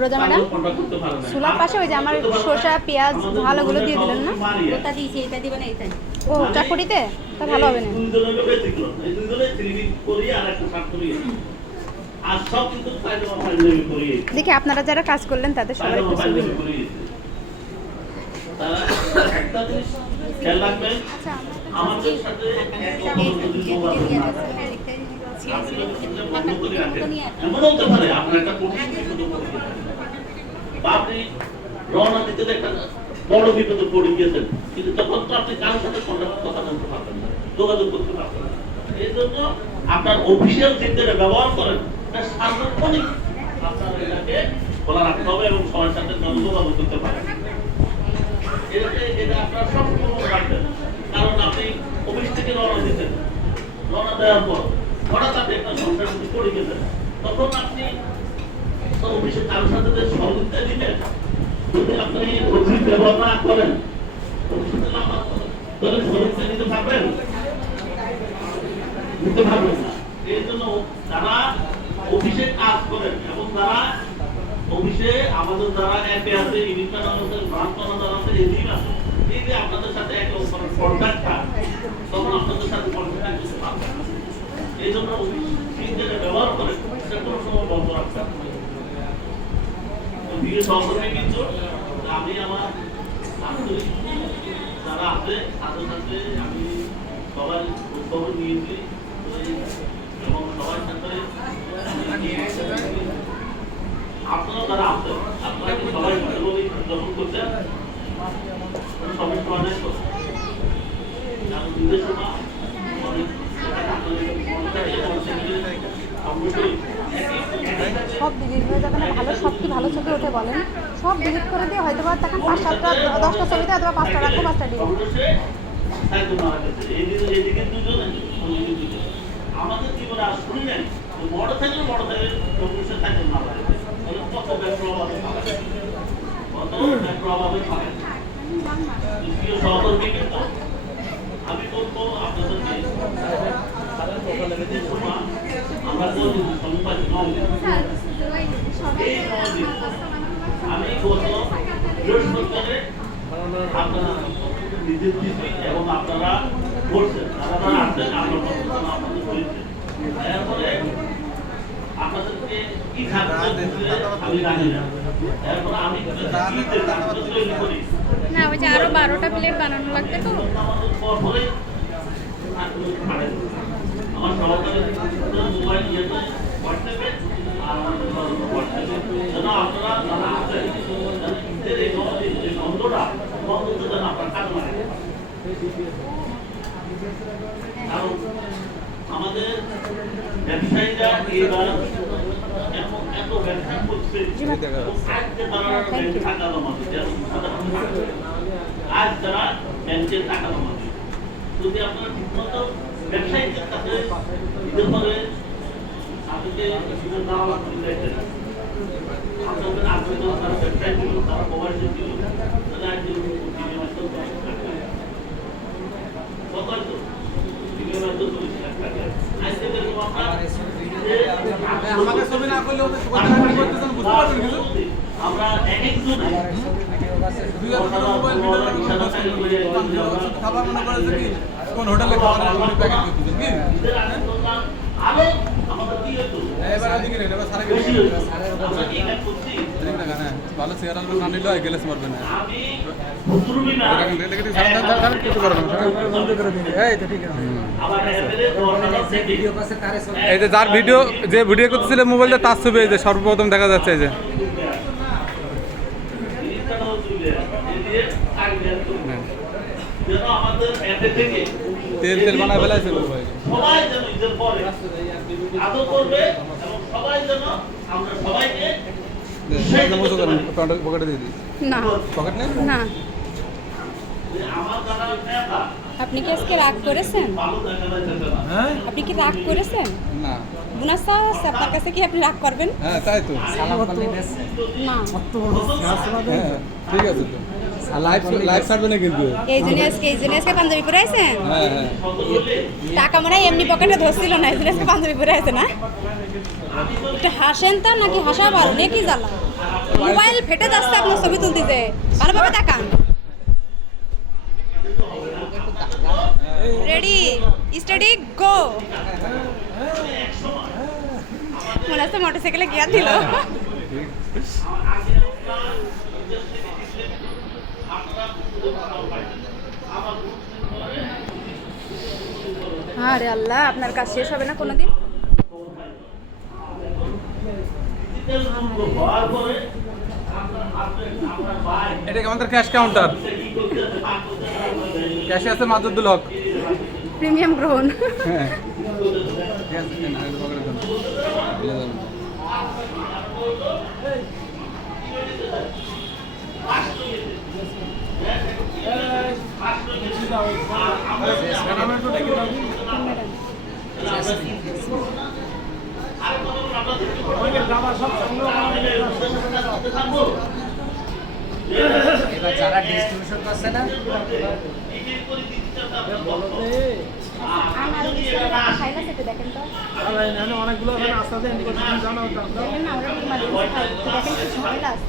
রোজা ম্যাডাম, কন্টাক্ট করতে পারবে না। ছোলার পাশে ওই যে আমার শসা পেঁয়াজ ভালোগুলো দিয়ে দিলেন না? ওটা দিয়েছি, এটা দিবেন না, এটাই। ও চাকুরিতে তা ভালো হবে না। দুই জনের ব্যতিক্রম। এই দুই জনের থ্রিবিট করি আর একটা শার্ট করি। আর সব কিন্তু পায়জামা পাঞ্জাবি করি। দেখি আপনারা যারা কাজ করলেন তাদের সবার একটু ছবি নিন। তারা একটা জিনিস খেয়াল রাখবেন, আমাদের সাথে এমন হতে পারে আপনার একটা আপনি রওনা দিতে একটা বড় বিপদে পড়ে গিয়েছেন, কিন্তু তখন তো আপনি কারোর সাথে কথা বলতে পারবেন না, যোগাযোগ করতে পারবেন না। এই জন্য আপনার অফিসিয়াল চিন্তাটা ব্যবহার করেন, সার্বক্ষণিক আপনার এটাকে খোলা রাখতে হবে এবং সবার সাথে যোগাযোগ করতে পারেন। এটা আপনার সব রাখবেন, কারণ আপনি অফিস থেকে রওনা দিতেন, রওনা দেওয়ার পর হঠাৎ আপনি একটা সমস্যার মধ্যে পড়ে গেলেন, তখন আপনি তো অফিসের কারোর সাথে সহযোগিতা দিবেন। যদি আপনি অফিস ব্যবহার না করেন, অফিসে তাহলে সহযোগিতা নিতে পারবেন? নিতে পারবেন না। এই জন্য যারা অফিসে কাজ করেন এবং যারা অফিসে আমাদের যারা অ্যাপে আছে, ইউনিট ম্যানেজার, ব্রাঞ্চ ম্যানেজার আছে, এজিএম আছে, এই যে আপনাদের সাথে একে অপরের কন্ট্যাক্টটা, তখন আপনাদের সাথে কন্ট্যাক্ট করতে পারবেন। এই জন্য অফিস যেটা ব্যবহার করেন সেটা কোনো সময় বন্ধ রাখবেন। প্রিয় সহকর্মী কিন্তু আমি আমার আন্তরিক যারা আছে তাদের সাথে আমি সবার খবর নিয়েছি এবং সবার সাথে আপনারা যারা আছেন আপনারা কি সবাই ভালোভাবে গ্রহণ করছেন? সমস্যা অনেক নির্দেশনা সব ডিলিট হয়ে যাবে না, ভালো সব কি ভালো ছবি ওঠে বলেন, সব ডিলিট করে দিয়ে হয়তো বা তখন 5-7টা 10টা ছবিতে হয়তো 5টা রাখবো, 5টা ডিলিট। আমাদের জীবনে আর শুনি নাই বড় থাকলে কমিউনিকেশন থাকলে না পারে কত ব্যাকগ্রাউন্ড সহকর্মী কিন্তু আমি বলবো আপনাদেরকে আমরা তো সংবাদ আমি গত বৃহস্পতিবারে আপনারা নিজের দিচ্ছি এবং আপনারা করছেন, যারা আসছেন আপনাদের হয়েছে। এরপরে আপনাদেরকে কি থাকবে আমি জানি না। এরপরে আমি তৈরি করি না, ওই যে আরো 12টা প্লেট বানানো লাগবে তো। আমার সহকারী মোবাইল ইয়েতে হোয়াটসঅ্যাপে আর যেন আপনারা যারা আছেন ঈদের এই বন্ধটা যেন আপনার কাজ মানে। কারণ আমাদের ব্যবসায়ীরা এবার এত ব্যবসা করছে টাকা জমাবে, আজ যারা ব্যাংকের টাকা জমাবে যদি আপনারা ঠিকমতো ব্যবসায়ীদের কাছে দিতে পারে আপনাকে দেওয়া দিতে আপনাদের আগ্রহ তারা ব্যবসায়ী ছিল, তারা প্রবাসী ছিল, তারা একজন আমাকে ছবি না করলে বুঝতে পারবেন কিছু? আমরা একজন খাবার মনে করেছে কি কোন হোটেলে খাবার প্যাকেট করতেছেন কি? এবার এদিকে রেখে এবার সারা গেছে ভালো চেয়ার আনলো না নিলে গেলে মারবে না। এই যে যার ভিডিও যে ভিডিও করতেছিল মোবাইলটা তার ছবি এই যে সর্বপ্রথম দেখা যাচ্ছে এই যে তেল তেল বানায় ফেলাইছে সবাই যেন ঈদের পরে আদর করবে এবং সবাই যেন আমরা সবাইকে পকেটে দিয়ে দিই না পকেট নেই না। আমার দ্বারা নেতা আপনি কি আজকে রাগ করেছেন? ভালো দেখা যাচ্ছে না। হ্যাঁ আপনি কি রাগ করেছেন? না বোনাস আছে আপনার কাছে, কি আপনি রাগ করবেন? হ্যাঁ তাই তো না। হ্যাঁ ঠিক আছে তো লাইভ লাইভ ছাড়বে না কিন্তু এই জন্য আজকে পাঞ্জাবি পরে আছেন? হ্যাঁ হ্যাঁ টাকা মনে হয় এমনি পকেটে ধরছিল না, এই জন্য আজকে পাঞ্জাবি পরে আছে না? একটু হাসেন তা নাকি হাসা ভালো নিয়ে কি জ্বালা? মোবাইল ফেটে যাচ্ছে আপনার ছবি তুলতেছে, ভালোভাবে তাকান। রেডি স্টাডি গো। মনে হচ্ছে মোটরসাইকেলে গিয়া দিল। আরে আল্লাহ, আপনার কাজ শেষ হবে না কোনোদিন? এটা কি আমাদের ক্যাশ কাউন্টার? ক্যাশে আছে মাদুদুল হক প্রিমিয়াম গ্রহণ। হ্যাঁ এবার যারা ডিস্ট্রিবিউশন করছে না খাইলা সেটা দেখেন তো অনেকগুলো আস্তে জানা দেখেন না ওরা দেখেন কি ঝামেলা আছে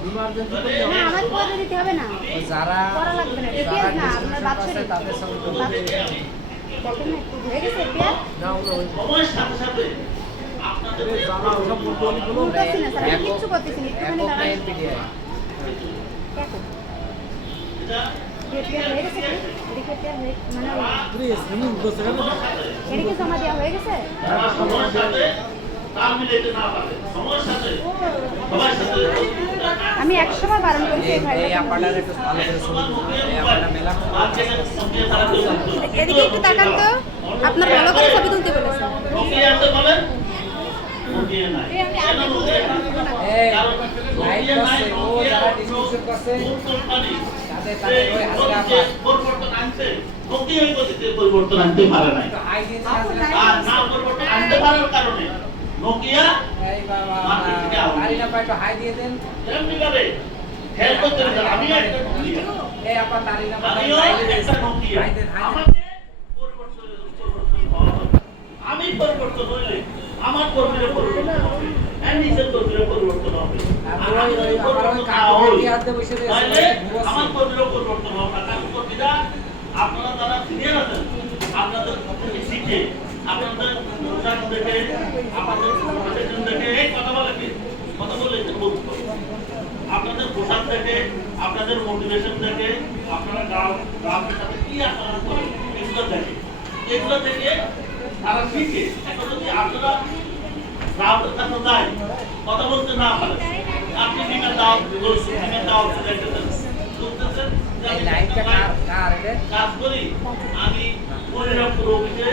না আমার পরে দিতে হবে না যারা করা লাগবে না যারা পেঁয়াজ না আপনার ডিস্ট্রিবিউশন বাচ্চা করছে তাদের সঙ্গে তো দেখেন না একটু হয়ে গেছে পেঁয়াজ সময়ের সাথে সাথে আপনাদের উল্টাচ্ছি না স্যার আমি কিচ্ছু করতেছি না একটুখানি একক দাঁড়ান এনপিডিআই দেখো পেঁয়াজ হয়ে গেছে কি এদিকে পেঁয়াজ হয়ে মানে এদিকে জমা দেওয়া হয়ে গেছে সময়ের সাথে তাল মিলাইতে না পারে সময়ের সাথে সবার সাথে আমি 100 বার বারণ করেছি এই ভাই এই আপাটার একটু ভালো করে শুনুন এই আপাটা মেলা এদিকে একটু তাকান তো আপনার ভালো করে ছবি তুলতে বলেছে নোকিয়া আছে বলেন নোকিয়া নাই কেন নোকিয়া এই লাইট করছে ও যারা ডিস্ট্রিবিউশন করছে তাদের ওই হাজার পরিবর্তন আনছে নোকিয়া গতিতে পরিবর্তন আনতে পারে নাই হাই দিন আর না পরিবর্তন আনতে পারার কারণে নোকিয়া এই বাবা আরিনা পাইটো হাই দিয়ে দেন এমনি ভাবে খেয়াল করতে হবে আমি একটা নোকিয়া এই আপা তারিনা পাইটো আমিও হাই দিয়ে একটা নোকিয়া হাই দেন আমাকে পরিবর্তন হওয়া হবে। আমি পরিবর্তন হইলে আমার কর্মীরা পরিবর্তন হবে নিজের কর্মীরা পরিবর্তন হবে আর আমি যদি পরিবর্তন না হই তাহলে আমার কর্মীরা পরিবর্তন হবে না কারণ কর্মীরা আপনারা যারা সিনিয়র আছেন আপনাদের থেকে শিখে আপনাদের পোশাক দেখে আপনাদের প্রফেশন দেখে এই কথা বলে কি কথা বলে এখানে বলতে হবে। আপনাদের পোশাক দেখে আপনাদের মোটিভেশন দেখে আপনারা গ্রামের সাথে কি আচরণ করেন এগুলো দেখে তারা শিখে এখন যদি আপনারা গ্রামের কাছে যায় কথা বলতে না পারেন আপনি বিমান দাও বিমান দাও বুঝতেছেন এই লাইটটা কার এটা কাজ করি আমি পরিণামপুর অফিসে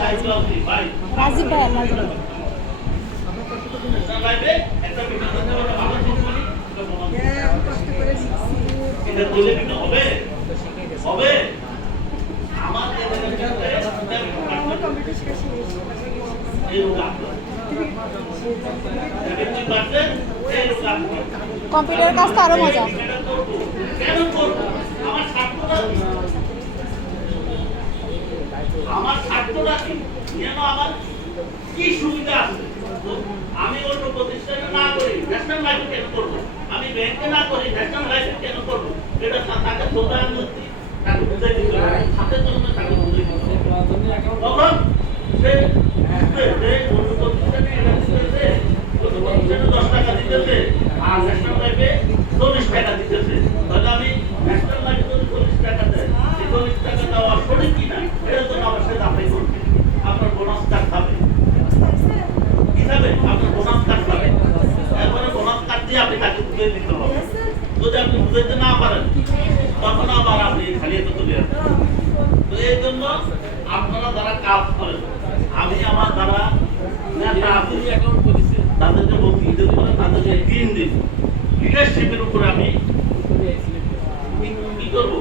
দায়িত্ব আছি ভাই রাজীব ভাই রাজীব ভাই লাইভে একটা বিমান দিতে হবে ভালো কোম্পানি এটা দিলে কি হবে হবে আমার কম্পিউটারের কাজ তো আরো মজা কেন করবো আমার ছাত্ররা কি যেন আমার কি সুবিধা আছে আমি অন্য প্রতিষ্ঠানে না করি ন্যাশনাল লাইফে কেন করবো আমি ব্যাংকে না করি ন্যাশনাল লাইফে কেন করবো এটা তাকে প্রদান করছি তাকে বুঝাই দিতে হবে হাতের জন্য তাকে বুঝাই দিতে হবে তখন সে বুঝবে যে অন্য প্রতিষ্ঠানে এটা দিতেছে অন্য প্রতিষ্ঠানে 10 টাকা দিতেছে আর ন্যাশনাল লাইফে 40 টাকা দিতেছে তাহলে আমি ন্যাশনাল লাইফে যদি 40 টাকা দেয় সেই 40 টাকা দেওয়া সঠিক কিনা এটার জন্য আমার সাথে আপনি করবে আপনার বোনাস কার্ড পাবে কিভাবে আপনার বোনাস কার্ড পাবে এরপরে বোনাস কার্ড দিয়ে আপনি তাকে বুঝিয়ে দিতে হবে যদি আপনি বুঝাইতে না পারেন তখন আবার আপনি খালি এত চলে আসবেন তো এই জন্য আপনারা যারা কাজ করেন আমি আমার যারা তাদেরকে বলছি তাদেরকে 3 দিন লিডারশিপের উপরে আমি কি করবো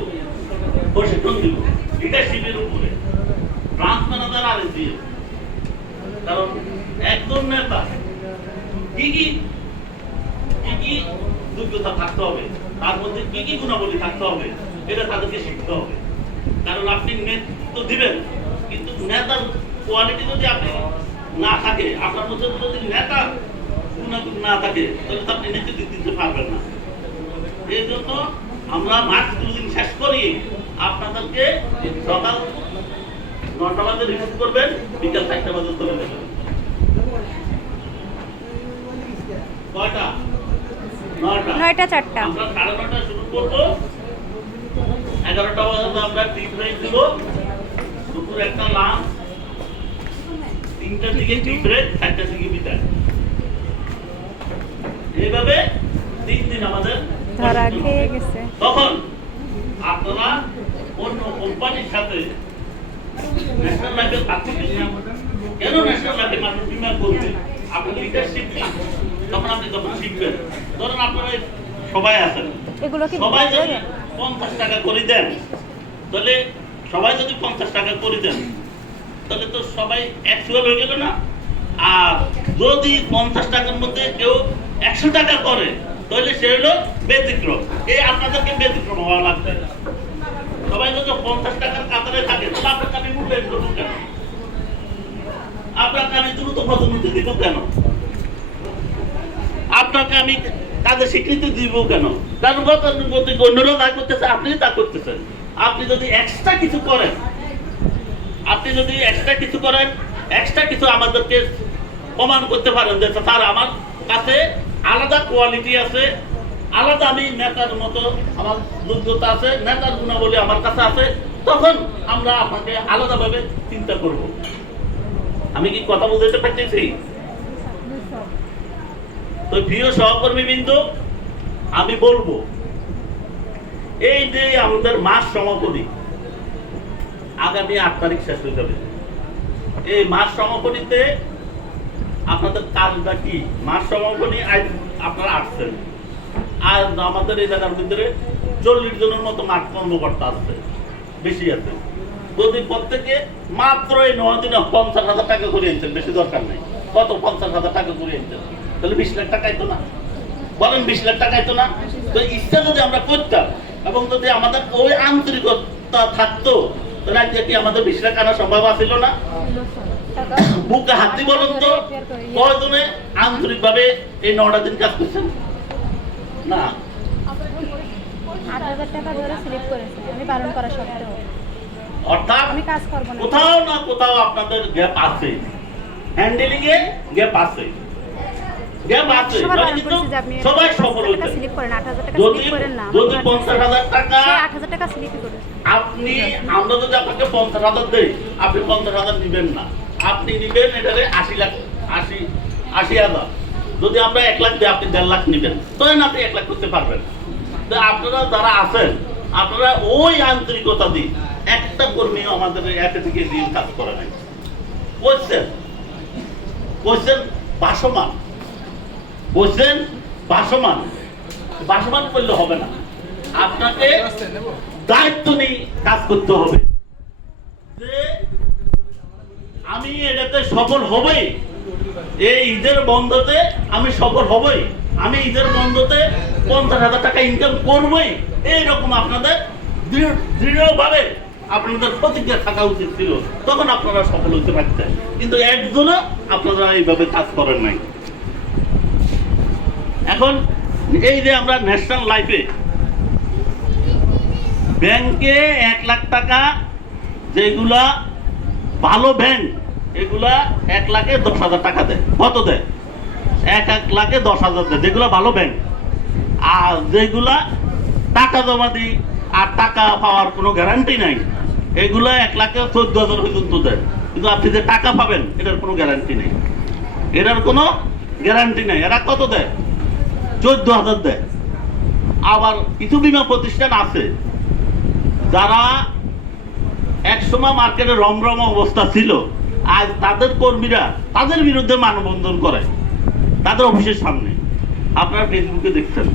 প্রশিক্ষণ দিব লিডারশিপের উপরে ব্রাঞ্চ ম্যানেজার আর দিয়ে কারণ একজন নেতা কি কি যোগ্যতা থাকতে হবে তার মধ্যে কি কি গুণাবলী থাকতে হবে এটা তাদেরকে শিখতে হবে কারণ আপনি নেতৃত্ব দিবেন কিন্তু নেতার কোয়ালিটি যদি আপনি না থাকে আপনার মধ্যে যদি নেতা গুণাগুণ না থাকে তাহলে তো আপনি নেতৃত্ব দিতে পারবেন না এই জন্য আমরা মার্চ 2 দিন শেষ করি আপনাদেরকে সকাল 9টা বাজে রিপোর্ট করবেন বিকাল 4টা বাজে চলে যাবেন কয়টা 9টা 4টা আমরা 9:30 শুরু করব 11টা বাজে আমরা টি ব্রেক দেব দুপুর একটা লাঞ্চ 3টার দিকে টি ব্রেক 4টার দিকে বিদায় এইভাবে 3 দিন আমাদের ধরা খেয়ে গেছে তখন আপনারা অন্য কোম্পানির সাথে ন্যাশনাল লাইফের পার্থক্য কেন ন্যাশনাল লাইফে মানুষ বিমা করবে আপনি লিডারশিপ তখন আপনি তখন শিখবেন ধরুন আপনারা সবাই আছেন এগুলো কি সবাই যদি 50 টাকা করে দেন তাহলে সবাই যদি 50 টাকা করে দেন তাহলে তো সবাই অ্যাকচুয়াল হয়ে গেল না। আর যদি 50 টাকার মধ্যে কেউ 100 টাকা করে তাহলে সে হলো ব্যতিক্রম। এই আপনাদেরকে ব্যতিক্রম হওয়া লাগবে। সবাই যদি 50 টাকার কাতারে থাকে তাহলে আপনাকে আমি মূল্যায়ন করবো কেন? আপনাকে আমি দ্রুত পদোন্নতি দিব কেন? আপনাকে আমি কাজে স্বীকৃতি দিব কেন? কারণ গতানুগতিক অন্যরা যা করতেছে আপনি তা করতেছেন। আপনি যদি এক্সট্রা কিছু করেন, এক্সট্রা কিছু আমাদেরকে প্রমাণ করতে পারেন যে স্যার আমার কাছে আলাদা কোয়ালিটি আছে, আলাদা আমি নেতার মতো আমার যোগ্যতা আছে, নেতার গুণাবলী আমার কাছে আছে, তখন আমরা আপনাকে আলাদাভাবে চিন্তা করব। আমি কি কথা বলতে পারতেছি? তো প্রিয় সহকর্মীবৃন্দ, আমি বলবো এই যে আমাদের মাস সমাপনী আগামী 8 তারিখ শেষ হয়ে যাবে। এই মাস সমাপনীতে আপনাদের কাজটা কি? মাস সমাপনী আপনারা আসছেন, আর আমাদের এই জায়গার ভিতরে 40 জনের মতো মাঠ কর্মকর্তা আছে, বেশি আছে। যদি প্রত্যেকে মাত্র এই 9 দিনে 50,000 টাকা করে আনছেন, বেশি দরকার নেই, কত 50,000 টাকা করে আনছেন, তাহলে 20 লাখ টাকা আইতো না? বলেন 20 লাখ টাকা আইতো না? তো ইচ্ছা যদি আমরা করতাম এবং যদি আমাদের ওই আন্তরিকতা থাকতো তাহলে আজকে কি আমাদের 20 লাখ আনা সম্ভব ছিল না? বুকে হাতি বলুন তো, কয়জনে আন্তরিকভাবে এই 9টা দিন কাজ করছেন? না, 8,000 টাকা ধরে স্লিপ করেছে, আমি বারণ করা সত্ত্বেও। অর্থাৎ আমি কাজ করব না। কোথাও না কোথাও আপনাদের গ্যাপ আছে, হ্যান্ডেলিং এ গ্যাপ আছে, সবার বারণ করেছে যে আপনি সবাই সফল 8,000 টাকা হচ্ছে। স্লিপ করেন, 8,000 টাকা যদি স্লিপ করেন না। 50,000 টাকা 8,000 টাকা স্লিপই করেছে। আমরা যদি আপনাকে 50,000 দেই, আপনি 50,000 নিবেন না, আপনি নিবেন এটারে 80,000। যদি আমরা 1 লাখ দিই, আপনি 1.5 লাখ নিবেন, তখন আপনি 1 লাখ করতে পারবেন। তো আপনারা যারা আছেন, আপনারা ওই আন্তরিকতা দিন। একটা কর্মীও আমাদের একে থেকে দিন কাজ করে নাই। কোশ্চেন ভাসমান করলে হবে না, আপনাকে দায়িত্ব নিয়ে কাজ করতে হবে যে আমি এটাতে সফল হবই, এই ঈদের বন্ধতে আমি সফল হবই, আমি ঈদের বন্ধতে 50,000 টাকা ইনকাম করবই। এইরকম আপনাদের দৃঢ়ভাবে আপনাদের প্রতিজ্ঞা থাকা উচিত ছিল, তখন আপনারা সফল হতে পারতেন। কিন্তু একজনও আপনারা এইভাবে কাজ করেন নাই। এখন এই যে আমরা ন্যাশনাল লাইফে ব্যাংকে 1 লাখ টাকা, যেগুলা ভালো ব্যাংক এগুলা 1 লাখে 10,000 টাকা দেয়। কত দেয়? 1 লাখে 10,000 দেয়, যেগুলা ভালো ব্যাংক। আর যেগুলা টাকা জমা দিই আর টাকা পাওয়ার কোনো গ্যারান্টি নাই, এগুলা 1 লাখে 14,000 পর্যন্ত দেয়। কিন্তু আপনি যে টাকা পাবেন এটার কোনো গ্যারান্টি নেই, এরা কত দেয়? 14,000 দেয়। আবার কিছু বীমা প্রতিষ্ঠান আছে যারা একসময় মার্কেটে রমরম অবস্থা ছিল, আজ তাদের কর্মীরা তাদের বিরুদ্ধে মানববন্ধন করে তাদের অফিসের সামনে। আপনারা ফেসবুকে দেখছেন,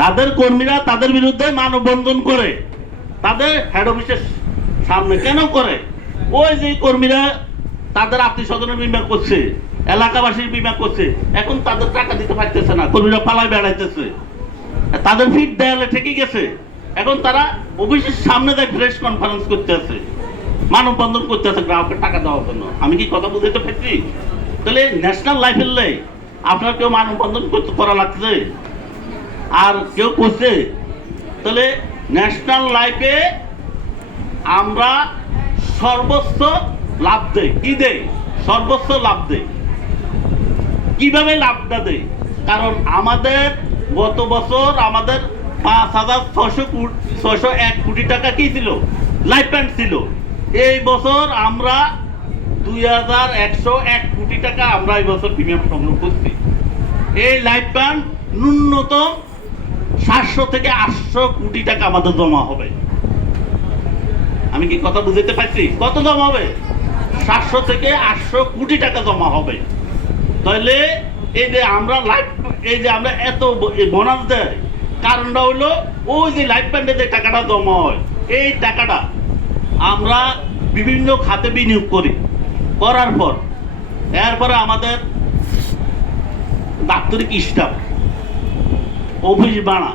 তাদের কর্মীরা তাদের বিরুদ্ধে মানববন্ধন করে তাদের হেড অফিসের সামনে। কেন করে? ওই যে কর্মীরা তাদের আত্মীয় স্বজনের বীমা করছে, এলাকাবাসীর বীমা করছে, এখন তাদের টাকা দিতে পারতেছে না, কর্মীরা পালায় বেড়াইতেছে, তাদের ফিট দেয়ালে ঠেকে গেছে। এখন তারা অফিসের সামনে যায় প্রেস কনফারেন্স করতে আছে, মানববন্ধন করতে আছে গ্রাহকের টাকা দেওয়ার জন্য। আমি কি কথা বুঝতে পারছি? তাহলে ন্যাশনাল লাইফের লাই আপনার কেউ মানববন্ধন করা লাগছে আর কেউ করছে? তাহলে ন্যাশনাল লাইফে আমরা সর্বোচ্চ লাভ দেই। কি দেই? সর্বোচ্চ লাভ দেই। কিভাবে লাভটা দেই? কারণ আমাদের গত বছর আমাদের 5,601 কোটি টাকা কি ছিল? লাইফ ফান্ড ছিল। এই বছর আমরা 2,101 কোটি টাকা আমরা এই বছর প্রিমিয়াম সংগ্রহ করছি। এই লাইফ ফান্ড ন্যূনতম 700 থেকে 800 কোটি টাকা আমাদের জমা হবে। আমি কি কথা বুঝতে পারছি? কত জমা হবে? 700 থেকে 800 কোটি টাকা জমা হবে। তাহলে এই যে আমরা এত বোনাস দেয়, কারণটা হলো ওই যে লাইফ ফান্ডে যে টাকাটা জমা হয়, এই টাকাটা আমরা বিভিন্ন খাতে বিনিয়োগ করি, করার পর এরপরে আমাদের দাপ্তরিক স্টাফ, অফিস ভাড়া,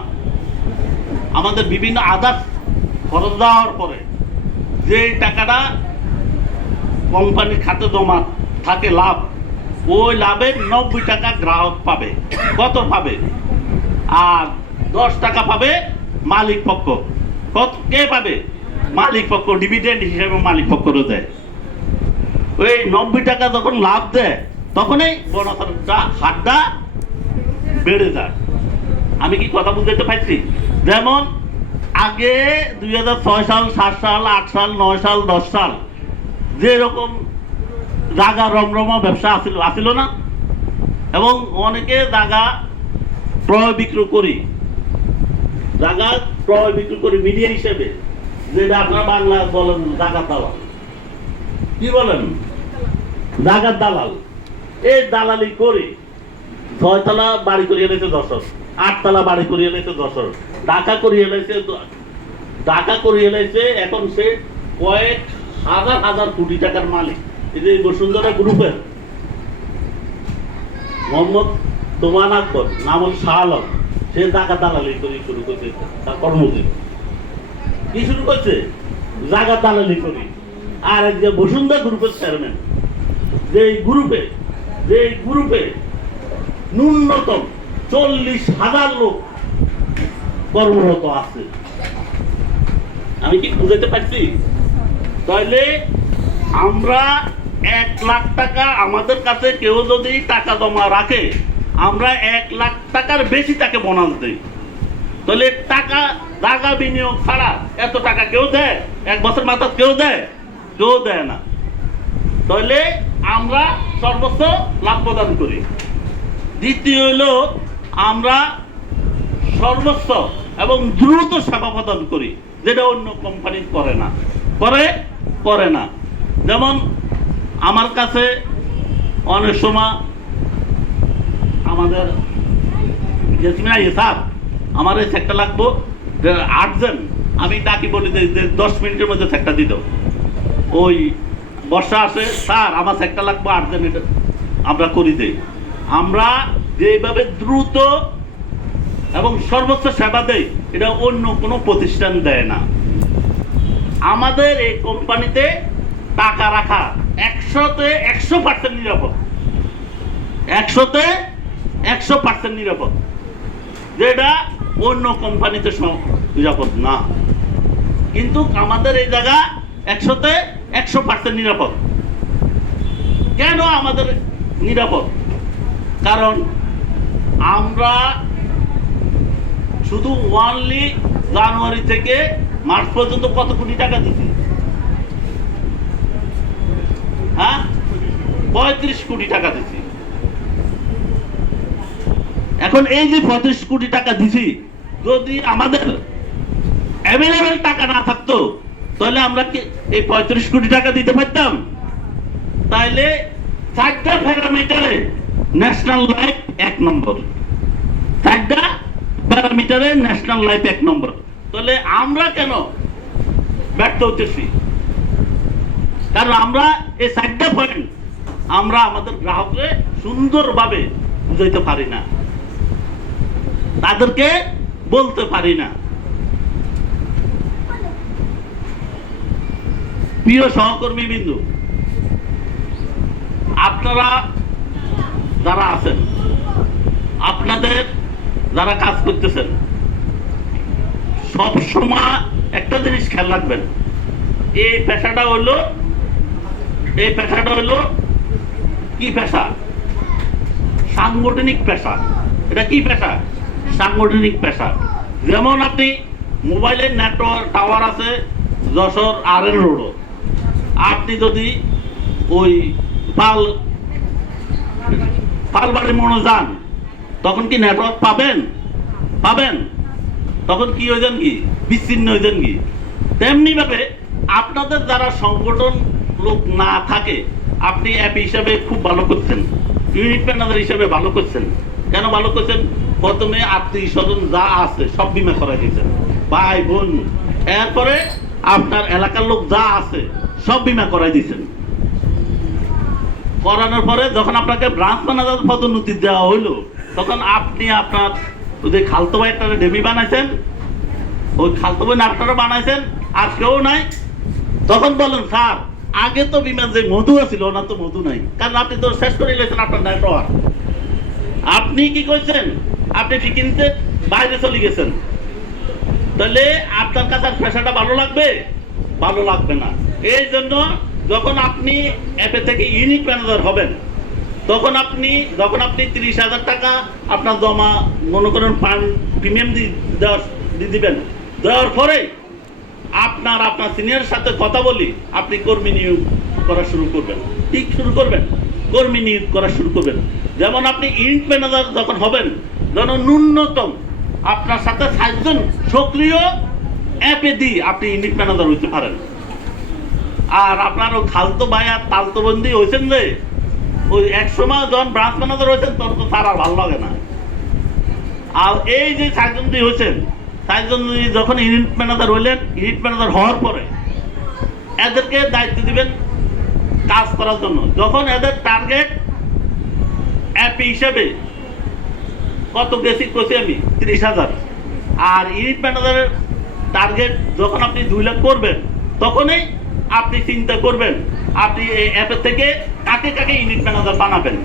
আমাদের বিভিন্ন আদার্স খরচ দেওয়ার পরে যে টাকাটা কোম্পানির খাতে জমা থাকে লাভ, ওই লাভের 90 টাকা গ্রাহক পাবে। কত পাবে? আর 10 টাকা পাবে মালিক পক্ষ। কত কে পাবে? মালিক পক্ষ, ডিভিডেন্ড হিসেবে মালিক পক্ষরও দেয়। ওই 90 টাকা যখন লাভ দেয় তখনই বোনাসটা হারটা বেড়ে যায়। আমি কি কথা বুঝতে পারছি? যেমন আগে 2006 সাল, 7 সাল, 8 সাল, 9 সাল, 10 সাল যেরকম জায়গা রমরমা ব্যবসা আসিল না, এবং অনেকে জায়গা ক্রয় বিক্রয় করি, জায়গা ক্রয় বিক্রয় করি মিডিয়া হিসেবে, যেটা আপনার বাংলা বলেন জায়গার দালাল। কি বলেন? জায়গার দালাল। এই দালালি করে 6 তলা বাড়ি করিয়ে এনেছে 10, 8 তলা বাড়ি করিয়ে এনেছে 10, ঢাকা করিয়ে এনেছে। এখন সে কয়েক হাজার হাজার কোটি টাকার মালিক। এই যে বসুন্ধরা গ্রুপের মোহাম্মদ তোমান আকবর, নাম হল শাহ আলম, সে জায়গা দালালি করে শুরু করছে তার কর্মজীবন। কি শুরু করছে? জায়গা দালালি করে। আর এক যে বসুন্ধরা গ্রুপের চেয়ারম্যান, যে গ্রুপে ন্যূনতম 40,000 লোক কর্মরত আছে। আমি কি বুঝাতে পারছি? তাহলে আমরা 1 লাখ টাকা আমাদের কাছে কেউ যদি টাকা জমা রাখে, আমরা 1 লাখ টাকার বেশি তাকে বোনাস দিই। তাহলে টাকা জায়গা বিনিয়োগ ছাড়া এত টাকা কেউ দেয়? 1 বছর মাথা কেউ দেয়? কেউ দেয় না। তাহলে আমরা সর্বোচ্চ লাভ প্রদান করি। দ্বিতীয় হলো আমরা সর্বোচ্চ এবং দ্রুত সেবা প্রদান করি, যেটা অন্য কোম্পানি করে না। যেমন আমার কাছে অনেক সময় আমাদের স্যার আমার এই চেকটা লাগবো আর্জেন্ট, আমি ডাকি বলি যে 10 মিনিটের মধ্যে চেকটা দিত। ওই বর্ষা আসে, স্যার আমার চেকটা লাগবো আর্জেন্ট, আমরা করি দেই। আমরা যেভাবে দ্রুত এবং সর্বোচ্চ সেবা দেয়, এটা অন্য কোনো প্রতিষ্ঠান দেয় না। আমাদের এই কোম্পানিতে টাকা রাখা 100-তে 100% নিরাপদ, 100-তে 100% নিরাপদ, যেটা অন্য কোম্পানিতে নিরাপদ না। কিন্তু আমাদের এই জায়গা 100-তে 100% নিরাপদ। কেন আমাদের নিরাপদ? কারণ আমরা শুধু ওয়ানলি জানুয়ারি থেকে মার্চ পর্যন্ত কত কোটি টাকা দিচ্ছি? হ্যাঁ, 35 কোটি টাকা দিচ্ছি। এখন এই যে 35 কোটি টাকা দিছি, যদি আমাদের অ্যাভেলেবেল টাকা না থাকতো তাহলে আমরা কি এই 35 কোটি টাকা দিতে পারতাম? তাইলে 4টা প্যারামিটারে ন্যাশনাল লাইফ 1 নম্বর, 4টা প্যারামিটারে ন্যাশনাল লাইফ 1 নম্বর। তাহলে আমরা কেন ব্যর্থ হতেছি? কারণ আমরা এই 4টা পয়েন্ট আমরা আমাদের গ্রাহককে সুন্দরভাবে বুঝাইতে পারি না, তাদেরকে বলতে পারি না। প্রিয় সহকর্মী বিন্দু, আপনারা যারা আছেন, আপনাদের যারা কাজ করতেছেন, সব সময় একটা জিনিস খেয়াল রাখবেন, এই পেশাটা হলো কি পেশা? সাংগঠনিক পেশা। এটা কি পেশা? সাংগঠনিক পেশা। যেমন আপনি মোবাইলের নেটওয়ার্ক টাওয়ার আছে যশোর RN রোড, আপনি যদি ওই পালবাড়ি মোড়ে যান, তখন কি নেটওয়ার্ক পাবেন? তখন কি হয়ে যান? কি বিচ্ছিন্ন হয়ে যান? কি তেমনি ভাবে আপনাদের যারা সংগঠন লোক না থাকে, আপনি অ্যাপ হিসাবে খুব ভালো করছেন, ইউনিট ম্যানেজার হিসাবে ভালো করছেন। কেন ভালো করছেন? প্রথমে আত্মীয় স্বজন যা আছে সব বিমা করা দিয়েছেন, ভাই বোন। এরপরে আপনার এলাকার লোক যা আছে সব বিমা করাই দিয়েছেন। করানোর পরে যখন আপনাকে ব্রাঞ্চ ম্যানেজার পদোন্নতি দেওয়া হইলো, তখন আপনি আপনার যদি খালতো ভাই একটা ডেমি বানাইছেন, ওই খালতো ভাই নাটকটা বানাইছেন, আর কেউ নাই। তখন বলেন স্যার আগে তো বিমার যে মধু আছিল ওনার তো মধু নাই, কারণ আপনি তো শেষ করে গেছেন আপনার নেটওয়ার্ক। আপনি কি করছেন? আপনি কিনতে বাইরে চলে গেছেন। তাহলে আপনার কাছে পেশাটা ভালো লাগবে? ভালো লাগবে না। এই জন্য যখন আপনি অ্যাপে থেকে ইউনিট ম্যানেজার হবেন, তখন আপনি 30,000 টাকা আপনার জমা মনে করেন প্রিমিয়াম দিয়ে দিবেন। দেওয়ার পরে আপনার সিনিয়রের সাথে কথা বলি আপনি কর্মী নিয়োগ করা শুরু করবেন। ঠিক শুরু করবেন, কর্মী নিয়োগ করা শুরু করবেন। যেমন আপনি ইউনিট ম্যানেজার যখন হবেন, যেন ন্যূনতম আপনার সাথে 7 জন সক্রিয় অ্যাপে দিয়ে আপনি ইউনিট ম্যানেজার হইতে পারেন। আর আপনার ওই খালতো ভাই আর তালতো বন্দি হয়েছেন যে, ওই এক সময় যখন ব্রাঞ্চ ম্যানেজার হয়েছেন তখন তো তার আর ভালো লাগে না। আর এই যে 7 জন হয়েছেন, 7 জন যখন ইউনিট ম্যানেজার হইলেন, ইউনিট ম্যানেজার হওয়ার পরে এদেরকে দায়িত্ব দিবেন কাজ করার জন্য। যখন এদের টার্গেট অ্যাপ হিসেবে কত গেছি কইছি আমি 30,000, আর ইউনিট ম্যানেজারের টার্গেট যখন আপনি 2 লাখ করবেন, তখনই আপনি চিন্তা করবেন আপনি এই অ্যাপের থেকে কাকে কাকে ইউনিট ম্যানেজার বানাবেন।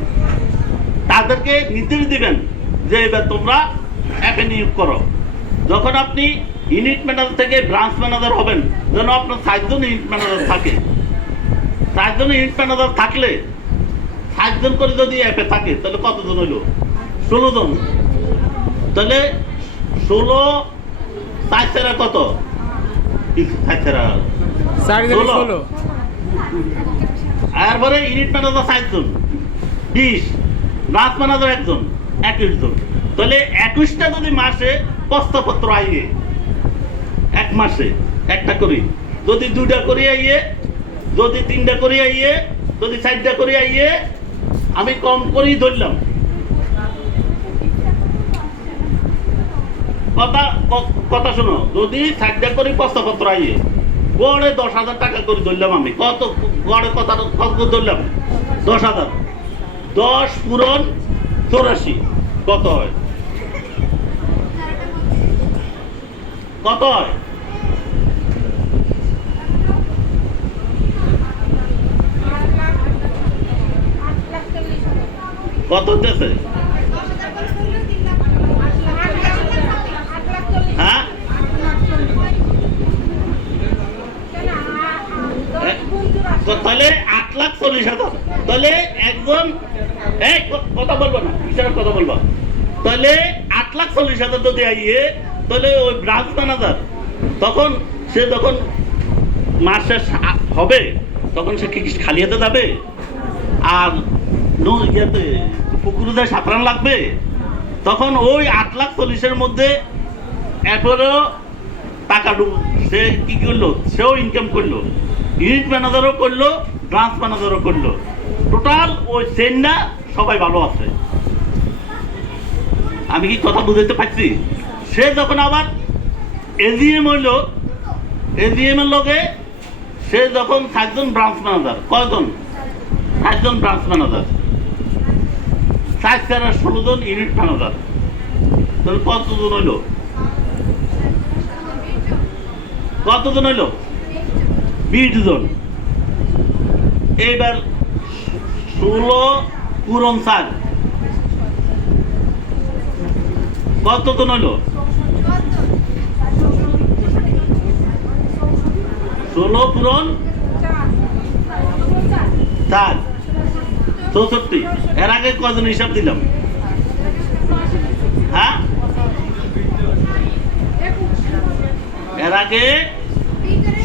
তাদেরকে নির্দেশ দিবেন যে এবার তোমরা অ্যাপে নিয়োগ করো। যখন আপনি ইউনিট ম্যানেজার থেকে ব্রাঞ্চ ম্যানেজার হবেন, যেন আপনার 7 জন ইউনিট ম্যানেজার থাকে। 7 জন ইউনিট ম্যানেজার থাকলে 7 জন করে যদি অ্যাপে থাকে, তাহলে কতজন হইল? 16 জন। তাহলে 16 4 কত? 16। এরপরে ইউনিট ম্যানেজার 7 জন, 20, ব্রাঞ্চ ম্যানেজার 1 জন, 21 জন। তাহলে 21টা যদি মাসে প্রস্তাবপত্র আইয়ে, এক মাসে একটা করি, যদি 2টা করে আইয়ে, যদি 3টা করে আইয়ে, যদি 4টা করে আইয়ে, আমি কম করেই ধরলাম। কথা শোনো, যদি 4টা করে প্রস্তাবপত্র আইয়ে, গড়ে 10,000 টাকা করে ধরলাম আমি। কত গড়ে কত ধরলাম? 10,000। 10 পূরণ 84 কত হয়? কত হয়? কত হতেছে? হ্যাঁ, তাহলে 8,40,000। তাহলে একজন কথা বলবো না, বিচারের কথা বলবো। তাহলে 8,40,000 যদি আইয়ে, তাহলে ওই ব্রাঞ্চ ম্যানেজার তখন সে যখন মাস শেষ হবে, তখন সে কি খালি হাতে যাবে? আর ইয়েতে পুকুরে যায় সাঁতরান লাগবে? তখন ওই 8,40,000-এর মধ্যে এরপরেও টাকা সে কি করলো? সেও ইনকাম করলো, ইউনিট ম্যানেজারও করলো, ব্রাঞ্চ ম্যানেজারও করলো। টোটাল ওই চেনটা সবাই ভালো আছে। আমি কি কথা বুঝাইতে পারছি? সে যখন আবার এজিএম হইল, এজিএম এর লগে সে যখন 7 জন ব্রাঞ্চ ম্যানেজার, কয়জন? 7 জন ব্রাঞ্চ ম্যানেজার, 4 আর 16 জন ইউনিট ম্যানেজার। তাহলে কতজন হইল? কতজন হইল? 20 জন। এইবার 16 পূরণ 4 কতজন হইল? 16 পূরণ 4 64। এর আগে কজন হিসাব দিলাম? হ্যাঁ, এর আগে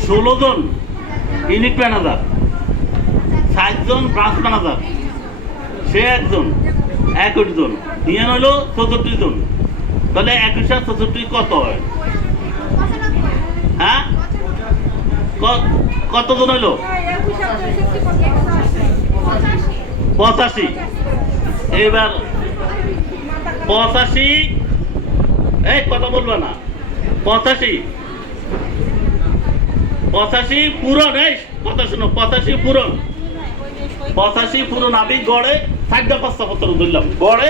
16 জন ইউনিট ম্যানেজার, 7 জন ব্রাঞ্চ ম্যানেজার, সে 1 জন, 21 জন, নিয়ে হইল 64 জন। তাহলে 21 আর 64 কত হয়? হ্যাঁ, কতজন হইল? 85। এইবার 85, কথা বলবো না, 85 85 পূরণ, এই কথা শুনো, 85 পূরণ, 85 পূরণ আমি গড়ে 4-5 ধরলাম, গড়ে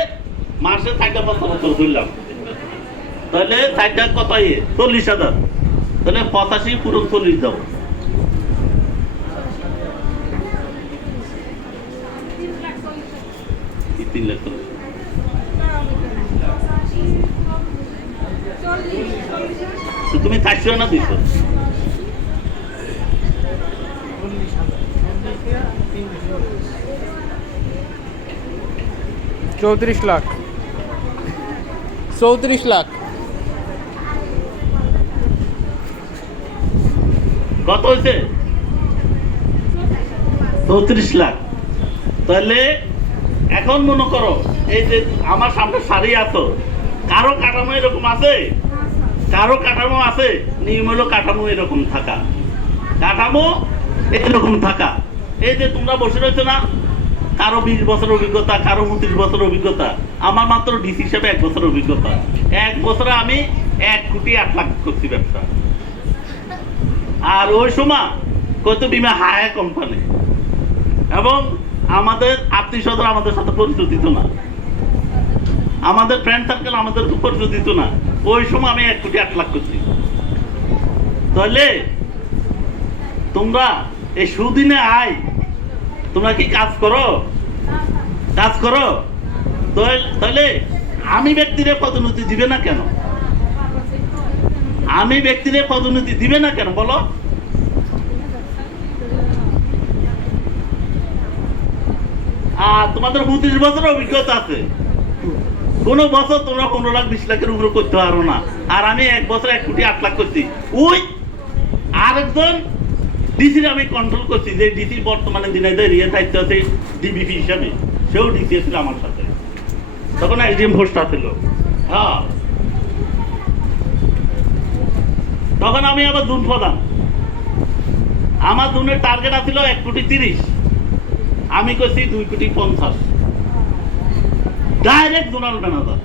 মাসে 4-5 ধরলাম, তাহলে 4 কত 40,000, তাহলে 85 পূরণ 40 দাও। 3 লাখ। তো তুমি 400 না দিছো? 34 লাখ। 34 লাখ। কত হয়েছে? 34 লাখ। তাহলে এখন মনে করো এই যে আমার সামনে সারি আছো, কারো কাঠামো এরকম আছে, কারো কাঠামো আছে, নিয়ম হলো কাঠামো এরকম থাকা, কাঠামো এরকম থাকা। এই যে তোমরা বসে রয়েছো না, কারো 20 বছর অভিজ্ঞতা, কারো 29 বছর অভিজ্ঞতা, আমার মাত্র ডিসি হিসেবে 1 বছর অভিজ্ঞতা। 1 বছরে আমি 1 কোটি 8 লাখ করছি ব্যবসা। আর ওই সময় কত বিমা হায় কোম্পানি, এবং আমাদের আত্মীয় স্বজন আমাদের সাথে পরিচয় দিত না, আমাদের ফ্রেন্ড সার্কেল আমাদেরকে পরিচয় দিত না। ওই সময় আমি 1 কোটি 8 লাখ করছি। তাহলে তোমরা এই সুদিনে আয়, তোমরা কি কাজ করো? কাজ করো? তাহলে আমি ব্যক্তিরে পদোন্নতি দিবে না কেন? আমি ব্যক্তিরে পদোন্নতি দিবে না কেন বলো? আর তোমাদের 25 বছরের অভিজ্ঞতা আছে, কোন বছর তোমরা 15 লাখ 20 লাখের উপরে করতে পারো না। আর আমি 1 বছর 1 কোটি 8 লাখ করছি। ওই আরেকজন ডিসির আমি কন্ট্রোল করছি, যে ডিসি বর্তমানে দিনাইদহ এরিয়া দায়িত্ব আছে ডিবিপি হিসাবে, সেও ডিসি ছিল আমার সাথে, তখন এসডিএম পোস্ট ছিল। হ্যাঁ, তখন আমি আবার জুন প্রধান, আমার জুনের টার্গেট আছিল 1 কোটি 30, আমি করছি 2 কোটি 50, ডাইরেক্ট জোনাল ম্যানেজার।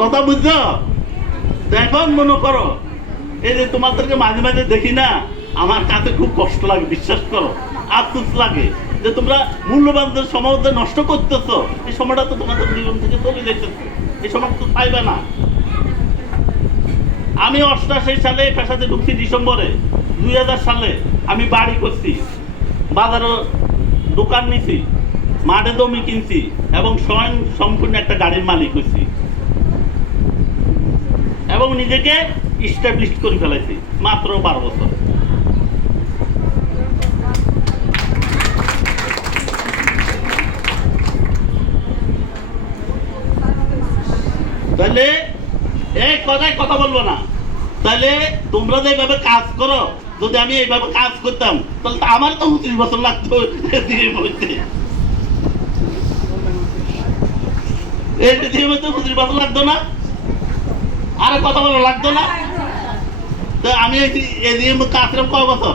কথা বুঝছো? এখন মনে করো এই যে তোমাদেরকে মাঝে মাঝে দেখি না, আমার কাছে খুব কষ্ট লাগে, বিশ্বাস করো, আফসোস লাগে যে তোমরা মূল্যবান সময় নষ্ট করতেছো। এই সময়টা তো তোমাদের জীবন থেকে চলে যেতেছে, এই সময় তো পাইবে না। আমি 88 সালে পেশাতে ঢুকছি, ডিসেম্বরে 2000 সালে আমি বাড়ি করছি, বাজারে দোকান নিছি, মাঠে জমি কিনছি, এবং স্বয়ং সম্পূর্ণ একটা গাড়ির মালিক হয়েছি, এবং নিজেকে ইস্টাবলিশ করে ফেলাইছি মাত্র 12 বছর। তাহলে এই কথায় কথা বলবো না। তাহলে তোমরা যে এইভাবে কাজ করো, যদি আমি এইভাবে কাজ করতাম তাহলে তো আমার তো 29 বছর লাগতো দিয়ে বলতে, এই দিয়ে বলতে 29 বছর লাগতো না, আরে কথা বলা লাগতো না। তো আমি এই দিয়ে আসলাম কয় বছর,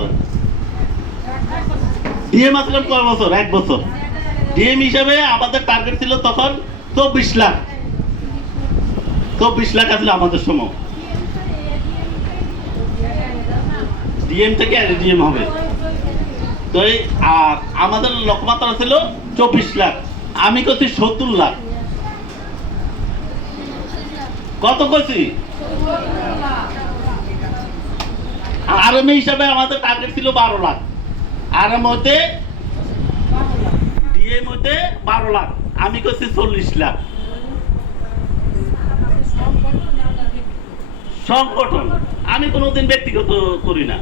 ডিএম আসলাম কয় বছর? 1 বছর। ডিএম হিসাবে আমাদের টার্গেট ছিল তখন 24 লাখ, 24 লাখ আসলে আমাদের সময়। ডিএম থেকে এসডিএম হবে, তো আর আমাদের লক্ষ্যমাত্রা ছিল 24 লাখ, আমি করছি 70 লাখ। কত করছি? আরএমএ হিসাবে আমাদের টার্গেট ছিল 12 লাখ, আরএম হতে ডিএম হতে 12 লাখ, আমি করছি 40 লাখ। সংগঠন আমি কোনোদিন ব্যক্তিগত করি না,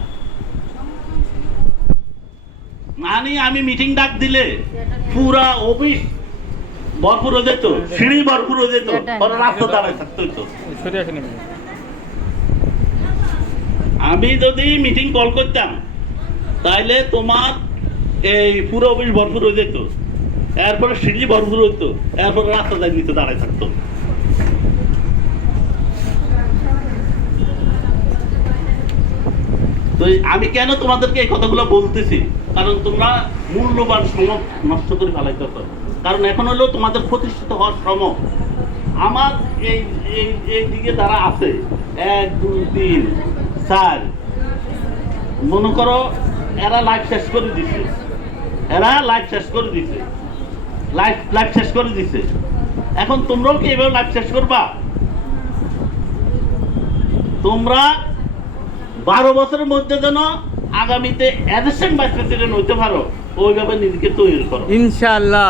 মানে আমি মিটিং ডাক দিলে পুরা অফিস ভরপুর হয়ে যেত, সিঁড়ি ভরপুর হয়ে যেত, রাস্তা দাঁড়ায় থাকতো। আমি যদি মিটিং কল করতাম তাহলে তোমার এই পুরো অফিস ভরপুর হয়ে যেত, এরপরে সিঁড়ি ভরপুর হইতো, এরপরে রাস্তা নিতে দাঁড়ায় থাকতো। তো আমি কেন তোমাদেরকে এই কথাগুলো বলতেছি, কারণ তোমরা মূল্যবান সময় নষ্ট করে ফেলাইতেছ। কারণ এখন হলো তোমাদের প্রতিষ্ঠিত হওয়ার সময়। আমার এই এই এই দিকে যারা আছে 1 2 3 4 মনে করো এরা লাইফ শেষ করে দিছে, লাইফ শেষ করে দিছে। এখন তোমরাও কি এভাবে লাইফ শেষ করবা? তোমরা 12 বছরের মধ্যে যেন আগামীতে অ্যাসিস্ট্যান্ট ভাইস প্রেসিডেন্ট হইতে পারো, ওইভাবে নিজেকে তৈরি করো ইনশাআল্লাহ।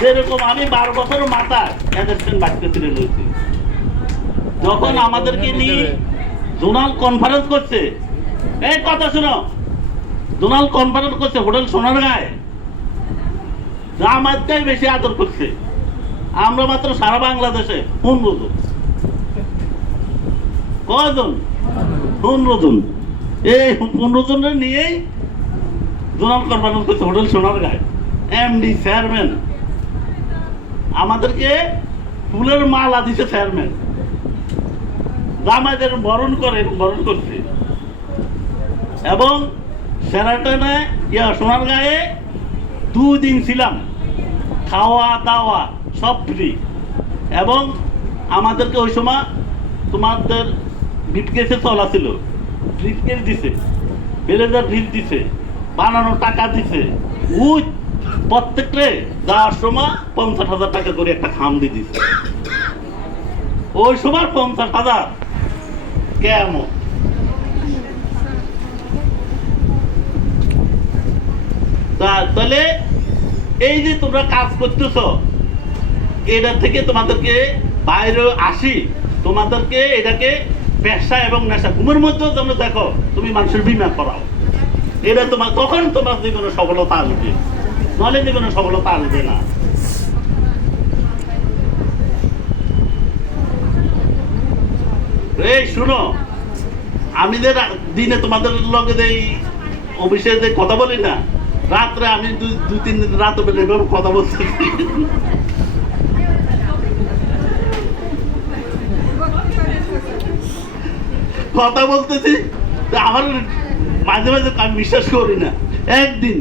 যেরকম আমি 12 বছরের মাথায় অ্যাসিস্ট্যান্ট ভাইস প্রেসিডেন্ট হয়েছি। যখন আমাদেরকে নিয়ে জোনাল কনফারেন্স করছে, এই কথা শোনো, জোনাল কনফারেন্স করছে হোটেল সোনারগাঁয়ে, জামাতটাই বেশি আদর করছে। আমরা মাত্র সারা বাংলাদেশে 15 জন, কয়জন? 15 জন। এই 15 জনের নিয়েই জোনাল কনফারেন্স করছে হোটেল সোনারগাঁয়ে। এমডি চেয়ারম্যান আমাদেরকে ফুলের মালা দিছে, চেয়ারম্যান জামাইদের বরণ করছে। এবং সেরাটনে সোনারগাঁয়ে 2 দিন ছিলাম, খাওয়া দাওয়া সব ফ্রি। এবং আমাদেরকে ওই সময় তোমাদের ব্রিফকেসে চলা ছিল, ব্রিফকেস দিছে, ব্লেজার ড্রিল দিছে, বানানো টাকা দিছে। ওই প্রত্যেকটা যাওয়ার সময় 50,000 টাকা করে একটা খাম দিয়ে দিছে। ওই সময় 50,000 কেমন? তাহলে এই যে তোমরা কাজ করতেছ, এটা থেকে তোমাদেরকে বাইরে আসি, তোমাদেরকে এটাকে পেশা এবং নেশা, ঘুমের মধ্যেও তোমরা দেখো তুমি মানুষের বিমা করাও, এটা তোমার তখন তোমার জীবনে সফলতা আসবে, নলে জীবনে সফলতা আসবে না। এই শুনো, আমি যে দিনে তোমাদের লগে এই অফিসে যে কথা বলি না, রাত্রে আমি 2-3 দিন রাত কথা বলতেছি। কথা বলতেছি, আমার মাঝে মাঝে আমি বিশ্বাস করি না। একদিন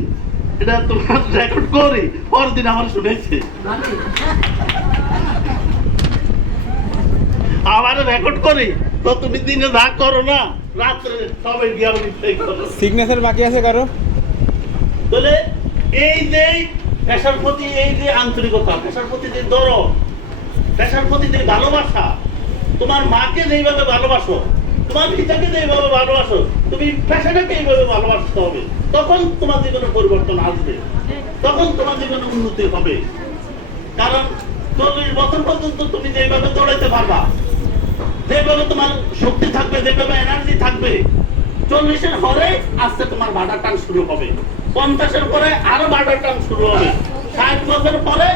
এটা তোমার রেকর্ড করি, পরের দিন আমার শুনেছে, আমার রেকর্ড করি, তো তুমি দিনে যা করো না, রাত্রে সবাই গিয়ে সিগনেচার বাকি আছে কারো। তাহলে এই যে পেশার প্রতি এই যে আন্তরিকতা, পেশার প্রতি যে দরদ, পেশার প্রতি যে ভালোবাসা, তোমার মাকে যেইভাবে ভালোবাসো, তোমার পিতাকে যেইভাবে ভালোবাসো, তুমি পেশাটাকে এইভাবে ভালোবাসতে হবে। তখন তোমার জীবনে পরিবর্তন আসবে, তখন তোমার জীবনে উন্নতি হবে। কারণ 40 বছর পর্যন্ত তুমি যেভাবে দৌড়াইতে পারবা, যেভাবে তোমার শক্তি থাকবে, যেভাবে এনার্জি থাকবে, 40-এর পরে আস্তে তোমার বাটার টান শুরু হবে, 50-এর পরে আরো বাটার টান শুরু হবে, 60 বছর পরে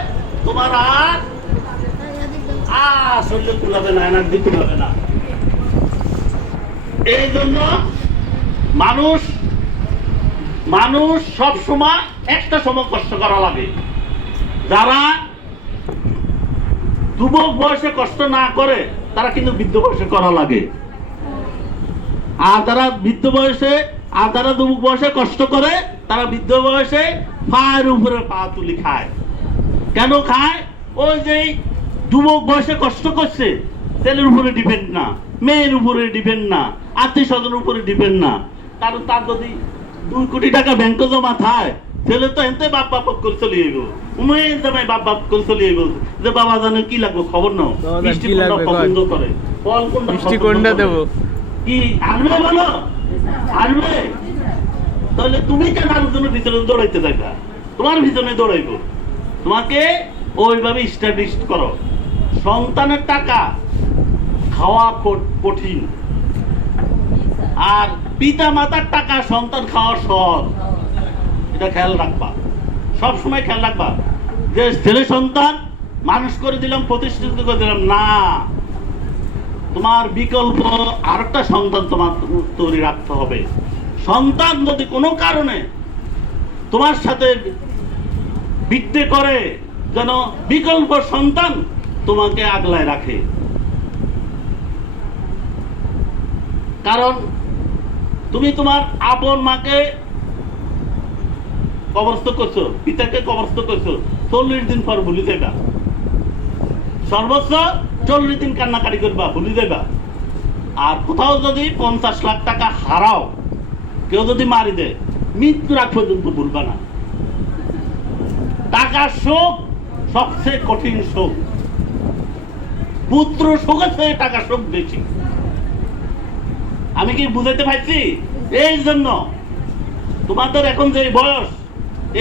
তোমার আর শরীর কুলাবে না, এনার্জি কুলাবে না। এই জন্য মানুষ সব সময় একটা সময় কষ্ট করা লাগে। যারা যুবক বয়সে কষ্ট না করে, তারা কিন্তু বৃদ্ধ বয়সে করা লাগে। আর যারা যুবক বয়সে কষ্ট করে, তারা বৃদ্ধ বয়সে পায়ের উপরে পা তুলি খায়। কেন খায়? ওই যে যুবক বয়সে কষ্ট করছে, ছেলের উপরে ডিপেন্ড না, মেয়ের উপরে ডিপেন্ড না, আত্মীয় স্বজনের উপরে ডিপেন্ড না। কারণ তার যদি 2 কোটি টাকা ব্যাংকে জমা থাকে, ছেলে তো এনতে বাপ করে চলে যাইব, মেয়ে জামাই বাপ করে চলে যাইব, যে বাবা জানে কি লাগবে খবর নাও, মিষ্টি কোনটা পছন্দ করে, ফল কোনটা মিষ্টি কোনটা দেবো, কি আনবে বলো, আনবে? তাহলে তুমি কেন আলোচনার ভিতরে দৌড়াইতে থাকবা? তোমার ভিতরে দৌড়াইবো। তোমাকে ওইভাবে স্টাবলিশ করো। সন্তানের টাকা খাওয়া কঠিন, আর পিতা মাতার টাকা সন্তান খাওয়া সহজ। এটা খেয়াল রাখবা, সব সময় খেয়াল রাখবা যে ছেলে সন্তান মানুষ করে দিলাম, প্রতিষ্ঠিত করে দিলাম না, তোমার বিকল্প আরেকটা সন্তান তোমার তৈরি রাখতে হবে। সন্তান যদি কোনো কারণে তোমার সাথে বিদ্যে করে, যেন বিকল্প সন্তান তোমাকে আগলায় রাখে। কারণ তুমি তোমার আপন মাকে কবরস্থ করছো, পিতাকে কবরস্থ করছো, 40 দিন পর ভুলে যাইবা। সর্বোচ্চ 40 দিন কান্নাকাটি করবা, ভুলে যাইবা। আর কোথাও যদি 50 লাখ টাকা হারাও, কেউ যদি মারি দেয়, মৃত্যুর আগ পর্যন্ত ভুলবা না। টাকার শোক সবচেয়ে কঠিন শোক। পুত্র শোকের চেয়ে টাকার শোক বেশি। আমি কি বুঝাইতে পারছি? এই জন্য তোমাদের এখন যে বয়স,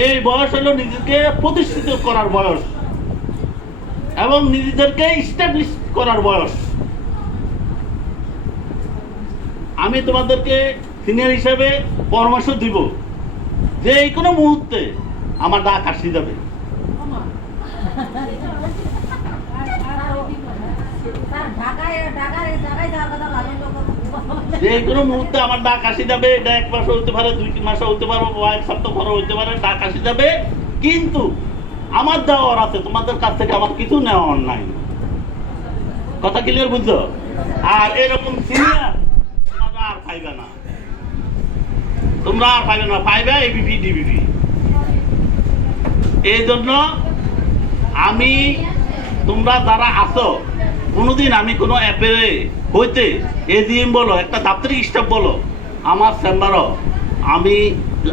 এই বয়স হলো নিজেকে প্রতিষ্ঠিত করার বয়স এবং নিজেদেরকে ইস্টাবলিশ করার বয়স। আমি তোমাদেরকে সিনিয়র হিসেবে পরামর্শ দিব যে এই কোনো মুহূর্তে আমার ডাক আসি যাবে। যে কোনো মুহূর্তে আমার ডাক আসি যাবে। এটা 1 মাস হইতে পারে, 2 মাস হইতে পারে, 1 সপ্তাহ পরে হইতে পারে, ডাক আসি যাবে। কিন্তু আমার দেওয়ার আছে, তোমাদের কাছ থেকে আমার কিছু নেওয়ার নাই। কথা ক্লিয়ার বুঝছো? আর এরকম সিনিয়র তোমরা আর পাইবে না, তোমরা আর পাইবে না, পাইবে এবিপি ডিবিপি। এই জন্য আমি, তোমরা যারা আছো, কোনোদিন আমি কোনো অ্যাপে হইতে এজিএম বলো, একটা দাপ্তরিক স্টাফ বলো, আমার চেম্বারও আমি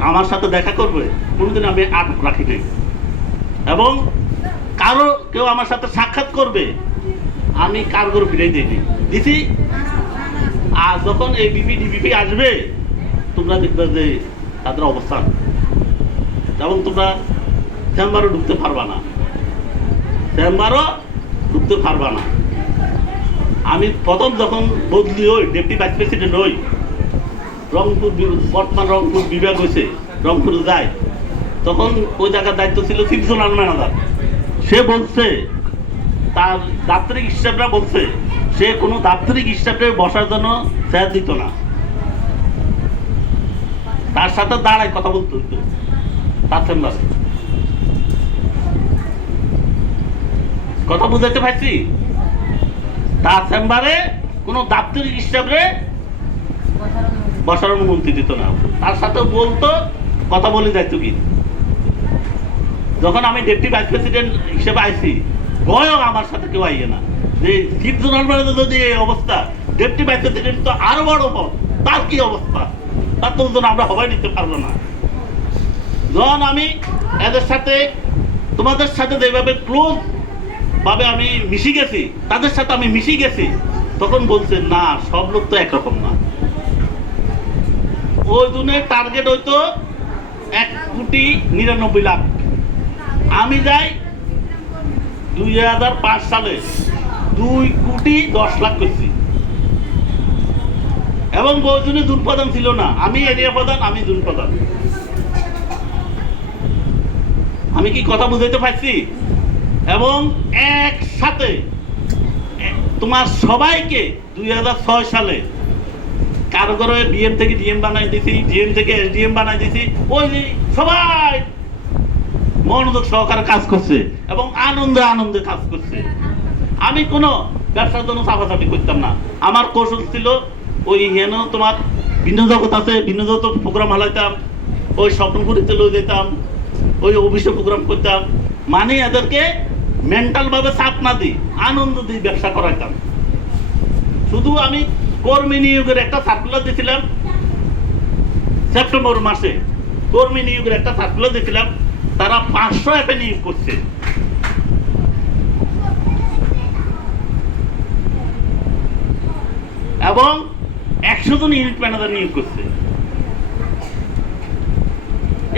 আমার সাথে দেখা করবে, কোনোদিন আমি আটক রাখি নাই। এবং কারো কেউ আমার সাথে সাক্ষাৎ করবে, আমি কারগর ফিরে দিছি। আর যখন এই বিপি ডিবিপি আসবে, তোমরা দেখবে যে তাদের অবস্থান, এবং তোমরা চেম্বারও ঢুকতে পারবা না, চেম্বারও ঢুকতে পারবা না। আমি প্রথম যখন বদলি হই, ডেপুটি ভাইস প্রেসিডেন্ট হই, রংপুর, বর্তমান রংপুর বিভাগ হয়েছে, রংপুরে যায়, তখন ওই জায়গার দায়িত্ব ছিল চিফ জোনাল ম্যানেজার। সে বলছে, তার দাপ্তরিক স্টাফরা বলছে, সে কোনো দাপ্তরিক স্টাফে বসার জন্য চেয়ার দিত না, তার সাথে দাঁড়ায় কথা বলতে হতো তার চেম্বারে। কথা বুঝাইতে পারছি? তার চেম্বারে কোনো দাপ্তরিক স্টাফে বসার অনুমতি দিত না, তার সাথে বলতো, কথা বলে যাইতো। কি যখন আমি ডেপুটি ভাইস প্রেসিডেন্ট হিসেবে আইছি, ভয়ও আমার সাথে কেউ আইয়ে না। যে চিফ জোনাল ম্যানেজার যদি এই অবস্থা, ডেপুটি ভাইস প্রেসিডেন্ট তো আরো বড় পদ, তার কি অবস্থা, তার তো আমরা সবাই নিতে পারবো না। যখন আমি এদের সাথে, তোমাদের সাথে যেভাবে ক্লোজ ভাবে আমি মিশে গেছি, তাদের সাথে আমি মিশে গেছি, তখন বলছে না, সব লোক তো একরকম না। ওই দিনের টার্গেট হইতো 1,99,00,000। আমি যাই 2005 সালে 2,10,00,000 করছি। এবং ওই দিনে জুন প্রধান ছিল না, আমি এরিয়া প্রধান, আমি জুন প্রধান। আমি কি কথা বুঝাইতে পারছি? এবং একসাথে তোমার সবাইকে 2006 সালে কারগরে বিএম থেকে ডিএম বানাই দিছি, ডিএম থেকে এসডিএম বানাই দিছি। ওই যে সবাই মনোযোগ সহকারে কাজ করছে এবং আনন্দে আনন্দে কাজ করছে। আমি কোনো ব্যবসার জন্য চাপাচাপি করতাম না। আমার কৌশল ছিল, ওই হেন তোমার ভিন্ন জগৎ আছে, ভিন্ন জগৎ প্রোগ্রাম হালাইতাম, ওই স্বপ্নপুরীতে লয়ে যেতাম, ওই অফিসে প্রোগ্রাম করতাম। মানে এদেরকে মেন্টাল ভাবে চাপ না দিই, আনন্দ দিই, ব্যবসা করাইতাম। শুধু আমি কর্মী নিয়োগের একটা সার্কুলার দিয়েছিলাম সেপ্টেম্বর মাসে, কর্মী নিয়োগের একটা সার্কুলার দিয়েছিলাম, তারা 500 অ্যাপে নিয়োগ করছে। এবং 100 জন ইউনিট ম্যানেজার নিয়োগ করছে।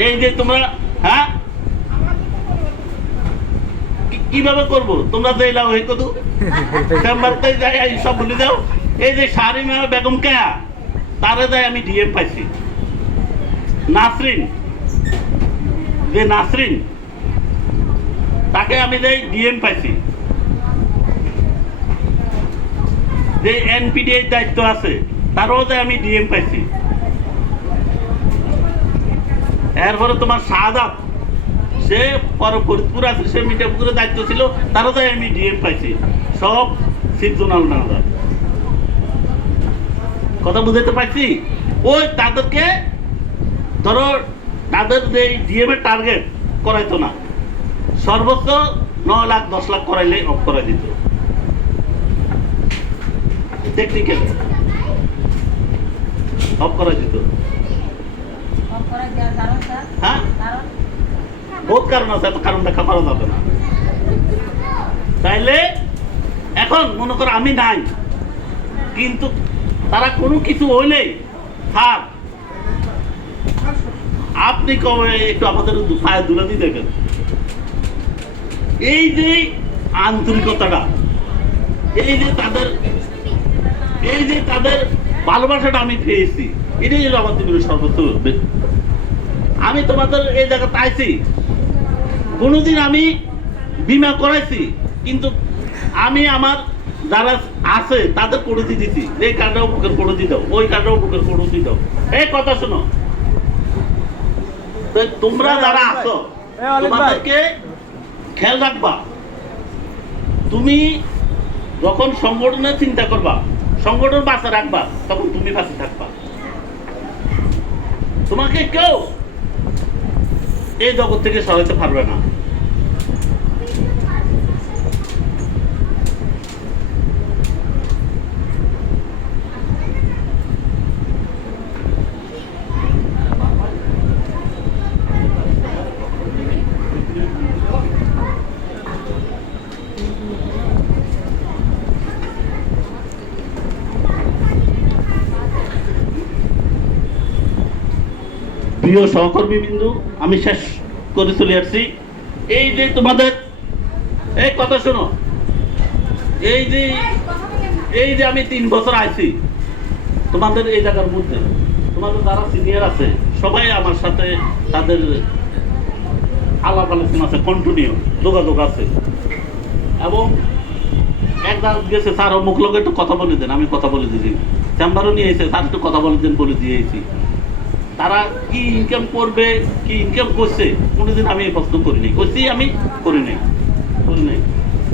এই যে তোমরা, হ্যাঁ কিভাবে করবো, তোমরা যে লাও এই কদু চেম্বারতে যাই সব বলে দাও। এই যে শারিমা বেগম কেয়া, তারে যাই আমি ডিএম পাইছি। নাসরিন, যে নাসরিন, তাকে আমি যাই ডিএম পাইছি। যে এনপিডিএর দায়িত্ব আছে, তারও যাই আমি ডিএম পাইছি। এরপরে তোমার শাহাদাত, সে ফরিদপুর আছে, সে মিঠাপুকুরের দায়িত্ব ছিল, তারও যাই আমি ডিএম পাইছি। সব চিফ জোনাল ম্যানেজার। কথা বুঝাইতে পারছি? ওই তাদেরকে ধরো তাদের যে ডিএম এর টার্গেট করাইতো না, সর্বোচ্চ 9 লাখ 10 লাখ করাইলে অফ করাই দিত টেকনিক্যাল, অফ করাই দিত। হ্যাঁ, বহুত কারণ আছে, এত কারণ দেখা করা যাবে না। তাইলে এখন মনে করো আমি নাই, কিন্তু তারা কোনো কিছু হইলেই স্যার আপনি কবে একটু আমাদের পায়ে দুলা দিয়ে দেখেন। এই যে আন্তরিকতাটা, এই যে তাদের ভালোবাসাটা আমি পেয়েছি, এটাই হলো আমার জীবনের সর্বোচ্চ। আমি তোমাদের এই জায়গাতে আইছি, কোনোদিন আমি বিমা করাইছি, কিন্তু আমি আমার যারা আছে তাদের করে দিয়ে দিচ্ছি, এই কার্ডটা উপকার করে দিয়ে দাও, ওই কার্ডটা উপকার করে দিয়ে দাও। এই কথা শোনো, তোমরা যারা আছো তোমাদেরকে খেয়াল রাখবা। তুমি যখন সংগঠনের চিন্তা করবা, সংগঠন বাঁচা রাখবা, তখন তুমি বাঁচে থাকবা। তোমাকে কেউ এই জগৎ থেকে সরাইতে পারবে না। প্রিয় সহকর্মী বিন্দু, আমি শেষ করে চলে আসছি। এই যে তোমাদের এই কথা শোনো, এই যে আমি 3 বছর আইছি তোমাদের এই জায়গার মধ্যে, তোমাদের যারা সিনিয়র আছে সবাই আমার সাথে তাদের আলাপ আলোচনা আছে, কন্টিনিউ যোগাযোগ আছে। এবং একবার গেছে স্যার মুখ লোক একটু কথা বলে দেন, আমি কথা বলে দিয়েছি। চেম্বারও নিয়ে এসে স্যার একটু কথা বলে দেন, বলে দিয়েছি। তারা কি ইনকাম করবে, কি ইনকাম করছে, কোনোদিন আমি এই প্রশ্ন করিনি, করছি আমি করি নাই।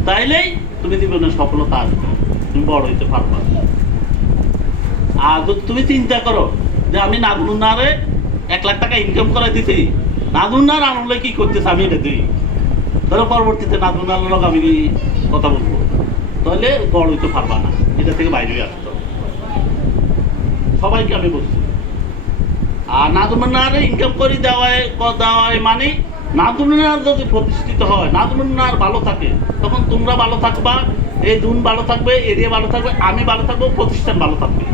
তাইলেই তুমি জীবনের সফলতা আসবে, তুমি বড় হইতে পারবা। আর তুমি চিন্তা করো যে আমি নাজমুন্নারে 1 লাখ টাকা ইনকাম করে দিছি, নাজমুন্নার আনলে কি করতেছে আমি এটা দিই, তাহলে পরবর্তীতে নাজমুন্নার লোক আমি কথা বলবো, তাহলে বড় হইতে পারবা না, এটা থেকে বাইরে আসতো। সবাইকে আমি বলছি। আর নাজমুন্নারে ইনকাম করে দেওয়ায় মানে নাজমুন্নার যদি প্রতিষ্ঠিত হয়, নাজমুন্নার ভালো থাকে, তখন তোমরা ভালো থাকবা, এই জুন ভালো থাকবে, এরিয়া ভালো থাকবে, আমি ভালো থাকবো, প্রতিষ্ঠান ভালো থাকবে।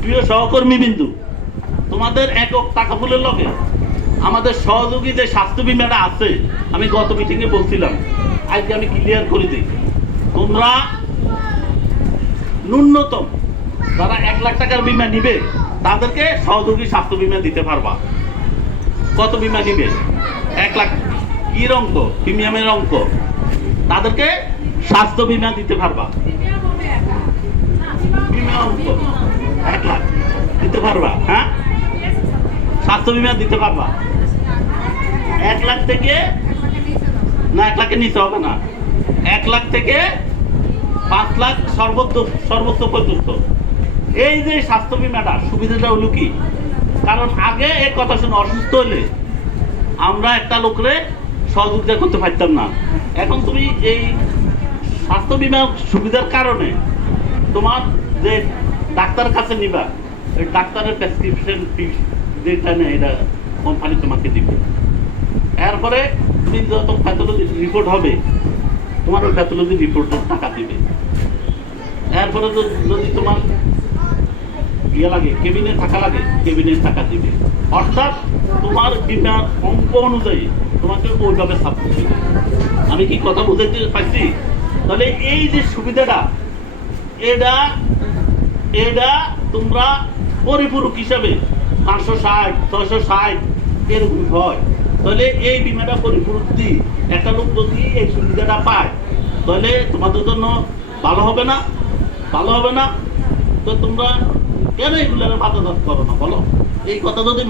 প্রিয় সহকর্মী বিন্দু, তোমাদের একক টাকা ফুলের লগে আমাদের সহযোগী যে স্বাস্থ্য বিমাটা আছে, আমি গত মিটিংয়ে বলছিলাম, আজকে আমি ক্লিয়ার করে দিই। তোমরা ন্যূনতম যারা 1 লাখ টাকার বিমা নিবে তাদেরকে সহযোগী স্বাস্থ্য বিমা দিতে পারবা। কত বিমা নিবে? 1 লাখ। কি অঙ্ক? প্রিমিয়ামের অঙ্ক। তাদেরকে স্বাস্থ্য বিমা দিতে পারবা। প্রিমিয়াম অঙ্ক 1 লাখ দিতে পারবা। হ্যাঁ, স্বাস্থ্য বিমা দিতে পারবা। 1 লাখ থেকে না, 1 লাখের নিচে হবে না, 1 লাখ থেকে 5 লাখ সর্বোচ্চ পর্যন্ত। এই যে স্বাস্থ্য বিমাটা সুবিধাটা হলো কি, কারণ আগে এই কথা শুনে অসুস্থ হলে আমরা একটা লোকরে সহযোগিতা করতে পারতাম না। এখন তুমি এই স্বাস্থ্য বিমা সুবিধার কারণে তোমার যে ডাক্তার কাছে নিবা, ওই ডাক্তারের প্রেসক্রিপশন ফিস যেটা নেই এটা কোম্পানি তোমাকে দিবে। এরপরে তুমি যত প্যাথোলজি রিপোর্ট হবে তোমার ওই প্যাথোলজি রিপোর্টের টাকা দিবে। এরপরে যদি তোমার ইয়ে লাগে, কেবিনে থাকা লাগে, কেবিনের টাকা দিবে। অর্থাৎ তোমার বিমার অঙ্ক অনুযায়ী তোমাকে ওইভাবে সাপোর্ট দিবে। আমি কি কথা বুঝাতে পারছি? তাহলে এই যে সুবিধাটা, এটা তোমরা পরিপূরক হিসাবে 560, 660 এরকম হয়। তাহলে এই বিমাটা পরিপূরক দিই একটা লোক যদি এই সুবিধাটা পায়, তাহলে তোমাদের জন্য ভালো হবে না? ভালো হবে না? তো তোমরা কেন এগুলো বাধাদাত করো না বলো? এই কথা যদি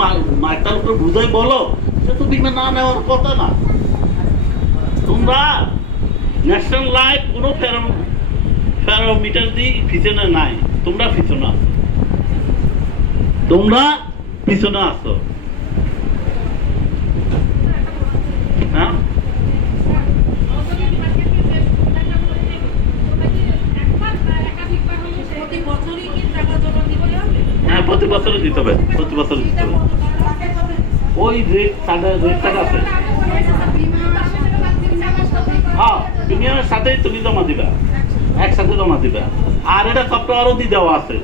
একটা লোকের বুঝাই বলো, সে তো বিমা না নেওয়ার কথা না। তোমরা ন্যাশনাল লাইফ কোনো প্যারামিটার দিয়ে পিছনে নাই, তোমরা পিছনে। তোমরা পিছনে আসো, হ্যাঁ হ্যাঁ প্রতি বছরই দিতে হবে, প্রতি বছর দিতে হবে। ওই রেট টাকা আছে, হ্যাঁ প্রিমিয়ামের সাথেই তুমি জমা দিবা, একসাথে জমা দিবা। আর এটা সফটওয়্যারও দিয়ে দেওয়া আছে।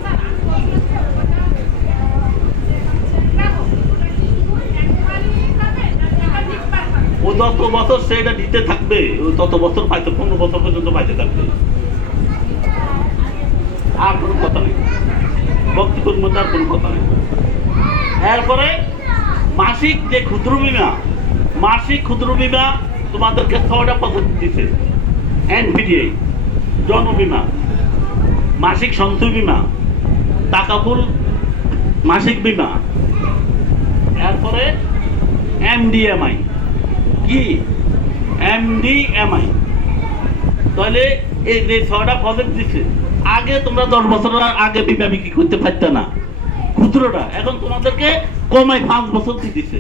ও যত বছর সেটা দিতে থাকবে, ও তত বছর পাইতে, 15 বছর পর্যন্ত পাইতে থাকবে। আর কোনো কথা নেই, বক্তব্যের মধ্যে আর কোনো কথা নেই। এরপরে মাসিক যে ক্ষুদ্র বীমা, মাসিক ক্ষুদ্র বীমা তোমাদেরকে 6টা পদ্ধতি দিচ্ছে। এনপিডিএ, জন বীমা, মাসিক সঞ্চয় বীমা, টাকাফুল মাসিক বীমা, এরপরে এমডিএমআই। কি এমডিএমআই? তাহলে এই যে 6টা প্রজেক্ট দিচ্ছে, আগে তোমরা 10 বছর আগে বীমা বিক্রি করতে পারতে না খুচরোটা, এখন তোমাদেরকে কমাই 5 বছর দিচ্ছে।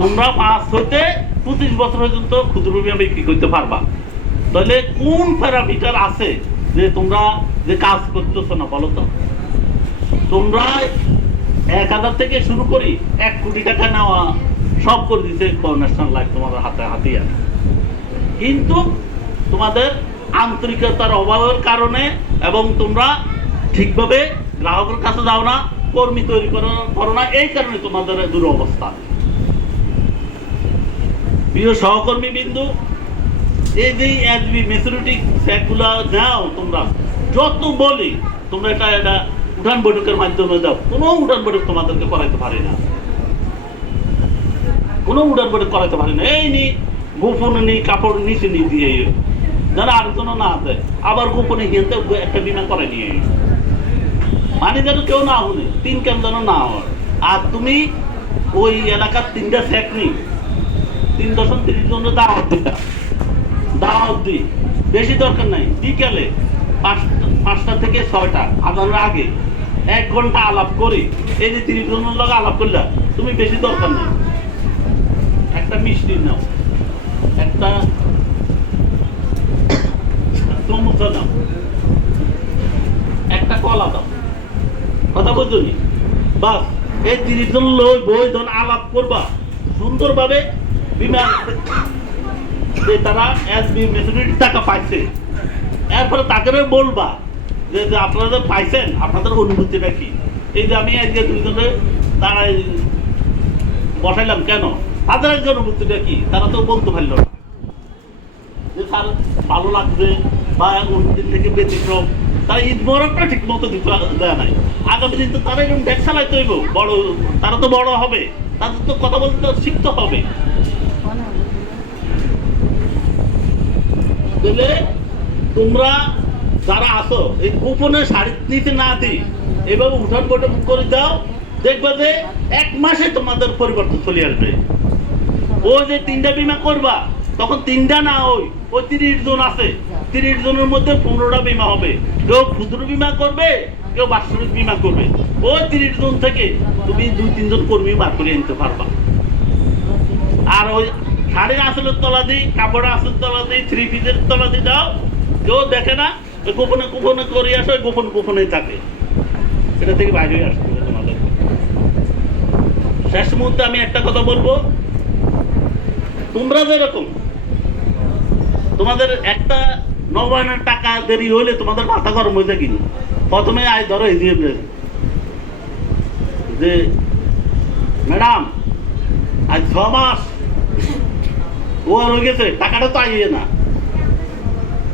তোমরা 5 হইতে 25 বছর পর্যন্ত ক্ষুদ্র বীমা বিক্রি করতে পারবা। তাহলে কোন প্যারামিটার আছে যে তোমরা যে কাজ করতেছো না বলো তো? তোমরা 1000 থেকে শুরু করি 1 কোটি টাকা নেওয়া সব করে দিচ্ছে ন্যাশনাল লাইফ তোমাদের হাতে হাতিয়া, কিন্তু তোমাদের আন্তরিকতার অভাবের কারণে এবং তোমরা ঠিকভাবে গ্রাহকের কাছে যাও না, কর্মী তৈরি করো না, এই কারণে তোমাদের দুরবস্থা। প্রিয় সহকর্মী বিন্দু, এই যে এসবি ম্যাচুরিটি চেকগুলো নাও, তোমরা যত বলি তোমরা এটা উঠান বৈঠকের মাধ্যমে দাও, কোনো উঠান বৈঠক তোমাদেরকে করাইতে পারে না, কোনো উঠান বৈঠক করাইতে পারে না। এই নি গোপনে নি কাপড় নিচে নিয়ে দিয়ে যারা আরেকজনও না আছে, আবার গোপনে গিয়ে একটা বিমা করে নিয়ে, মানে যেন কেউ না হলে 3 কেন যেন না হয়। আর তুমি ওই এলাকার 3টা চেক নি 3.30 জনের দাওয়াত দিতা, দাওয়াত দিই, বেশি দরকার নাই, বিকালে 5টা থেকে 6টা আদানের আগে 1 ঘন্টা আলাপ করি, এই যে 30 জনের লগে আলাপ করলা, তুমি বেশি দরকার নাই, একটা মিষ্টি নাও, একটা সমুচা দাও, একটা কলা দাও, কথা বলছো নি? বাস এই 30 জন লোক বই যখন আলাপ করবা সুন্দরভাবে, বিমা তারা এসবি ম্যাচুরিটি টাকা পাইছে, এরপরে তাকে বলবা যে আপনারা পাইছেন, আপনাদের অনুভূতিটা কি? এই যে আমি আজকে 2 জনের তারা বসাইলাম কেন, তাদের আজকে অনুভূতিটা কি? তারা তো বলতে পারল না যে স্যার ভালো লাগবে বা অন্যদিন থেকে ব্যতিক্রম। তারা ঈদ মোবারকটা ঠিক মতো দিতে দেয় নাই। আগামী দিন তো তারা এরকম ব্যাগ চালাইতে হইব, বড় তারা তো বড় হবে, তাদের তো কথা বলতে শিখতে হবে। তাহলে তোমরা যারা আসো এই গোপনে শাড়ি নিতে না দিই, এভাবে উঠান বৈঠক করে দাও, দেখবে যে 1 মাসে তোমাদের পরিবর্তন চলে আসবে। ওই যে 3টা বিমা করবা, তখন 3টা না, ওই 30 জন আছে, 30 জনের মধ্যে 15টা বিমা হবে। কেউ ক্ষুদ্র বিমা করবে, কেউ বাৎসরিক বিমা করবে। ওই 30 জন থেকে তুমি 2-3 জন কর্মী বার করে আনতে পারবা। আর ওই শাড়ির আসলের তলা দিই, কাপড়ের আসলের তলা দিই, 3 পিসের তলা দিয়ে দাও, কেউ দেখে না, গোপনে গোপনে করে আসো, গোপনে থাকে, এটা থেকে বাইরে আসতে হবে তোমাদের। শেষ মুহূর্তে আমি একটা কথা বলবো, তোমরা যেরকম তোমাদের একটা নবায়নের টাকা দেরি হইলে তোমাদের মাথা গরম হয়ে যায়, কিন্তু প্রথমে আয় ধরো যে ম্যাডাম আজ 6 মাস ও আর হয়ে গেছে, টাকাটা তো আইয়ে না,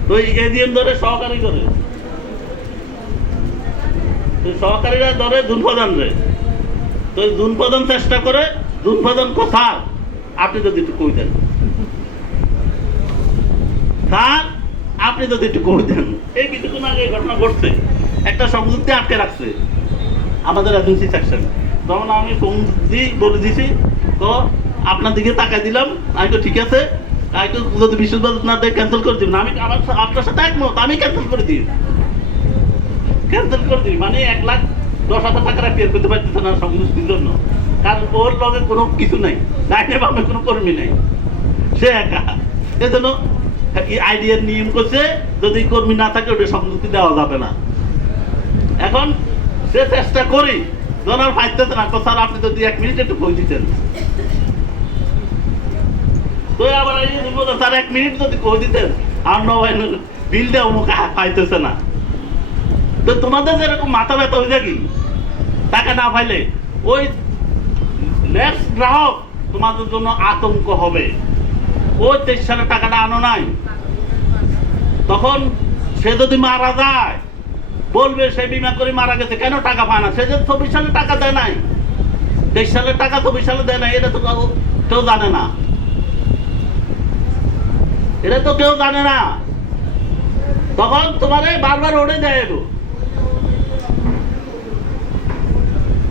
তো এজিএম ধরে সহকারী করে, সহকারীরা ধরে জুন প্রধান রে, তো জুন প্রধান চেষ্টা করে, জুন প্রধান কথা আপনি যদি একটু কই দেন স্যার, আপনি যদি একটু কই দেন। এই কিছুক্ষণ আগে ঘটনা ঘটছে, একটা সংযুক্তি আটকে রাখছে আমাদের এজেন্সি সেকশন, তখন আমি ফোন দিয়ে বলে দিছি, তো আপনার দিকে তাকাই দিলাম, আমি তো ঠিক আছে, আমি তো যদি বিশ্ববাদ না দেয় ক্যান্সেল করে দিবেন, আমি আপনার সাথে একমত, আমি ক্যান্সেল করে দিই, মানে 1 লাখ 10,000 টাকা রিপেয়ার করতে পারতেছে না সংস্কৃতির জন্য, কারণ ওর লগে কোনো কিছু নাই, ডাইনে বামে কোনো কর্মী নাই, সে একা। এজন্য আইডিয়ার নিয়ম করছে যদি কর্মী না থাকে ওটা সংযুক্তি দেওয়া যাবে না। এখন সে চেষ্টা করি জনার পাইতেছে না, তো স্যার আপনি যদি 1 মিনিট একটু কই দিতেন, তো আবার এই স্যার 1 মিনিট যদি কই দিতেন আর বিল দেওয়া মুখে পাইতেছে না। তো তোমাদের যেরকম মাথা ব্যথা হয়ে যায় কি টাকা না পাইলে, ওই নেক্সট গ্রাহক তোমাদের জন্য আতঙ্ক হবে। ওই 23 সালে টাকাটা আনো নাই, তখন সে যদি মারা যায় বলবে সে বিমা করে মারা গেছে, কেন টাকা পায় না? সে যে 24 সালে টাকা দেয় নাই, 23 সালের টাকা 24 সালে দেয় নাই, এটা তো কেউ জানে না, এটা তো কেউ জানে না। তখন তোমারে বারবার ওড়ে দেয়।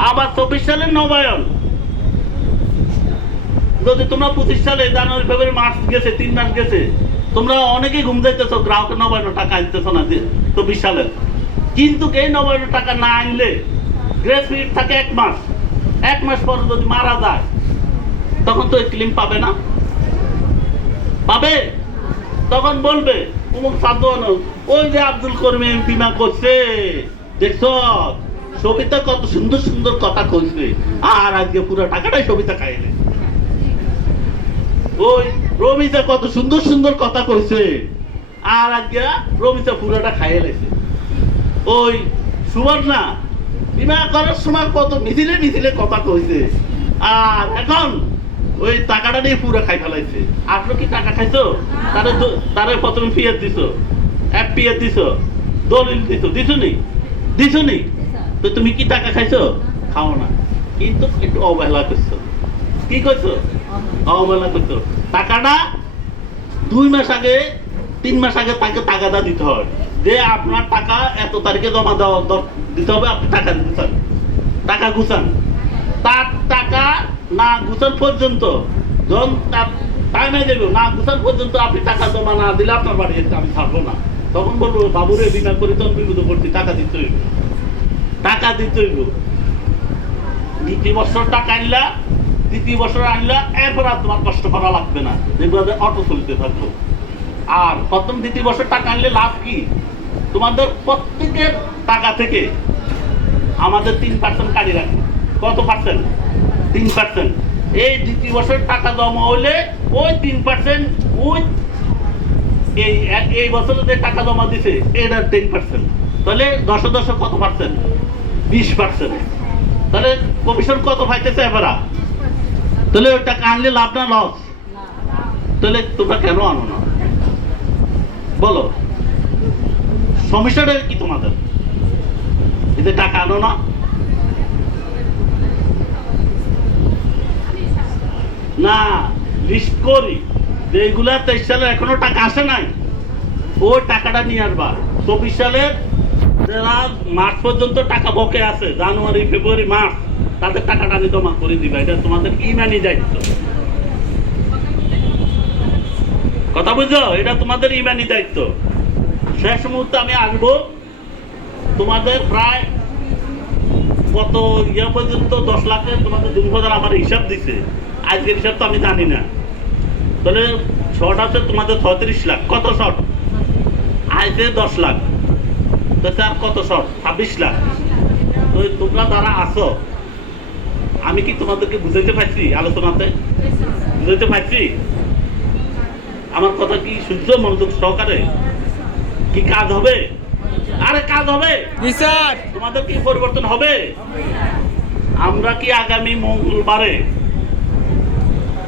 আবার 24 সালের নবায়ন যদি তোমরা 25 সালে জানুয়ারি ফেব্রুয়ারি মার্চ গেছে, 3 মাস গেছে, তোমরা অনেকেই ঘুম যাইতেছো, গ্রাহকের নবায়নের টাকা আনতেছো না 24 সালের। কিন্তু এই নবায়নের টাকা না আনলে গ্রেস পিরিয়ড থাকে 1 মাস, 1 মাস পর যদি মারা যায় তখন তো ক্লেম পাবে না, পাবে? তখন বলবে অমুক সাধন, ওই যে আব্দুল করিম বিমা করছে, দেখছ সবিতা কত সুন্দর সুন্দর কথা কইছে, আর আজকে পুরো টাকাটাই সবিতা খাইলে। ওই রমিতা কত সুন্দর সুন্দর কথা কইছে, আর আজকে রমিতা পুরোটা খাইয়ে লেছে। ওই সুবর্ণা বিমা করার সময় কত মিছিলে মিছিলে কথা কইছে, আর এখন ওই টাকাটা নিয়ে পুরো খাই ফেলাইছে। আপনার কি টাকা খাইছো? তারে প্রথমে ফিয়ার দিছো, FPR দিছো, দলিল দিছো, দিছো নি? তো তুমি কি টাকা খাইছো? খাও না, কিন্তু একটু অবহেলা করছো। কি করছো? অবহেলা করছো। টাকাটা 2 মাস আগে 3 মাস আগে তাকে টাকাটা দিতে হয়, যে আপনার টাকা এত তারিখে জমা দেওয়া দিতে হবে, আপনি টাকা দিতে চান, টাকা গুছান। তার টাকা না গুছান পর্যন্ত, যখন তার টাইমে দেবে না গুছান পর্যন্ত আপনি টাকা জমা না দিলে আপনার বাড়ি যেতে আমি থাকবো না। তখন বলবো বাবুরে বিমা করে তখন বিপদ পড়ছি, টাকা দিতে হইব, টাকা দিতে হইব। 2 বছর টাকা আনলা, 3 বছর আনলা, এরপর আর তোমার কষ্ট করা লাগবে না, যেগুলো অটো চলতে থাকবো। আর প্রথম 2 বছর টাকা আনলে লাভ কি? তোমাদের প্রত্যেকের টাকা থেকে আমাদের 3% কাটি রাখবে। কত পার্সেন্ট? 3%। এই 2 বছর টাকা জমা হইলে ওই 3% ওই এই বছরে যে টাকা জমা দিছে এটার 10%, তাহলে 10 কত পার্সেন্ট? 20%। তাহলে কমিশন কত পাইতেছে এবারা? তাহলে ওই টাকা আনলে লাভ না লস? তাহলে তোমরা কেন আনো না বলো? সমস্যাটা কি তোমাদের? এতে টাকা আনো না? না, লিস্ট করি যেগুলা 23 সালের এখনো টাকা আসে নাই, ওই টাকাটা নিয়ে আসবা। 24 সালের যারা মার্চ পর্যন্ত টাকা বকে আছে, জানুয়ারি ফেব্রুয়ারি মার্চ, তাদের টাকাটা আমি জমা করে দিবা। এটা তোমাদের ইমানি দায়িত্ব। কথা বুঝছো? এটা তোমাদের ইমানি দায়িত্ব। শেষ মুহূর্তে আমি আসবো, তোমাদের প্রায় কত পর্যন্ত 10 লাখের তোমাদের 2000 আমার হিসাব দিছে, আজকের হিসাব তো আমি জানি না। তাহলে শর্ট আছে তোমাদের 36 লাখ। কত শর্ট? আজকে 10 লাখ, তো আর কত শর্ট? 26 লাখ। তো তোমরা যারা আছো, আমি কি তোমাদেরকে বুঝাইতে পারছি? আলোচনাতে বুঝাইতে পারছি? আমার কথা কি শুনছ মনোযোগ সহকারে? কি কাজ হবে? আরে কাজ হবে, তোমাদের কি পরিবর্তন হবে? আমরা কি আগামী মঙ্গলবারে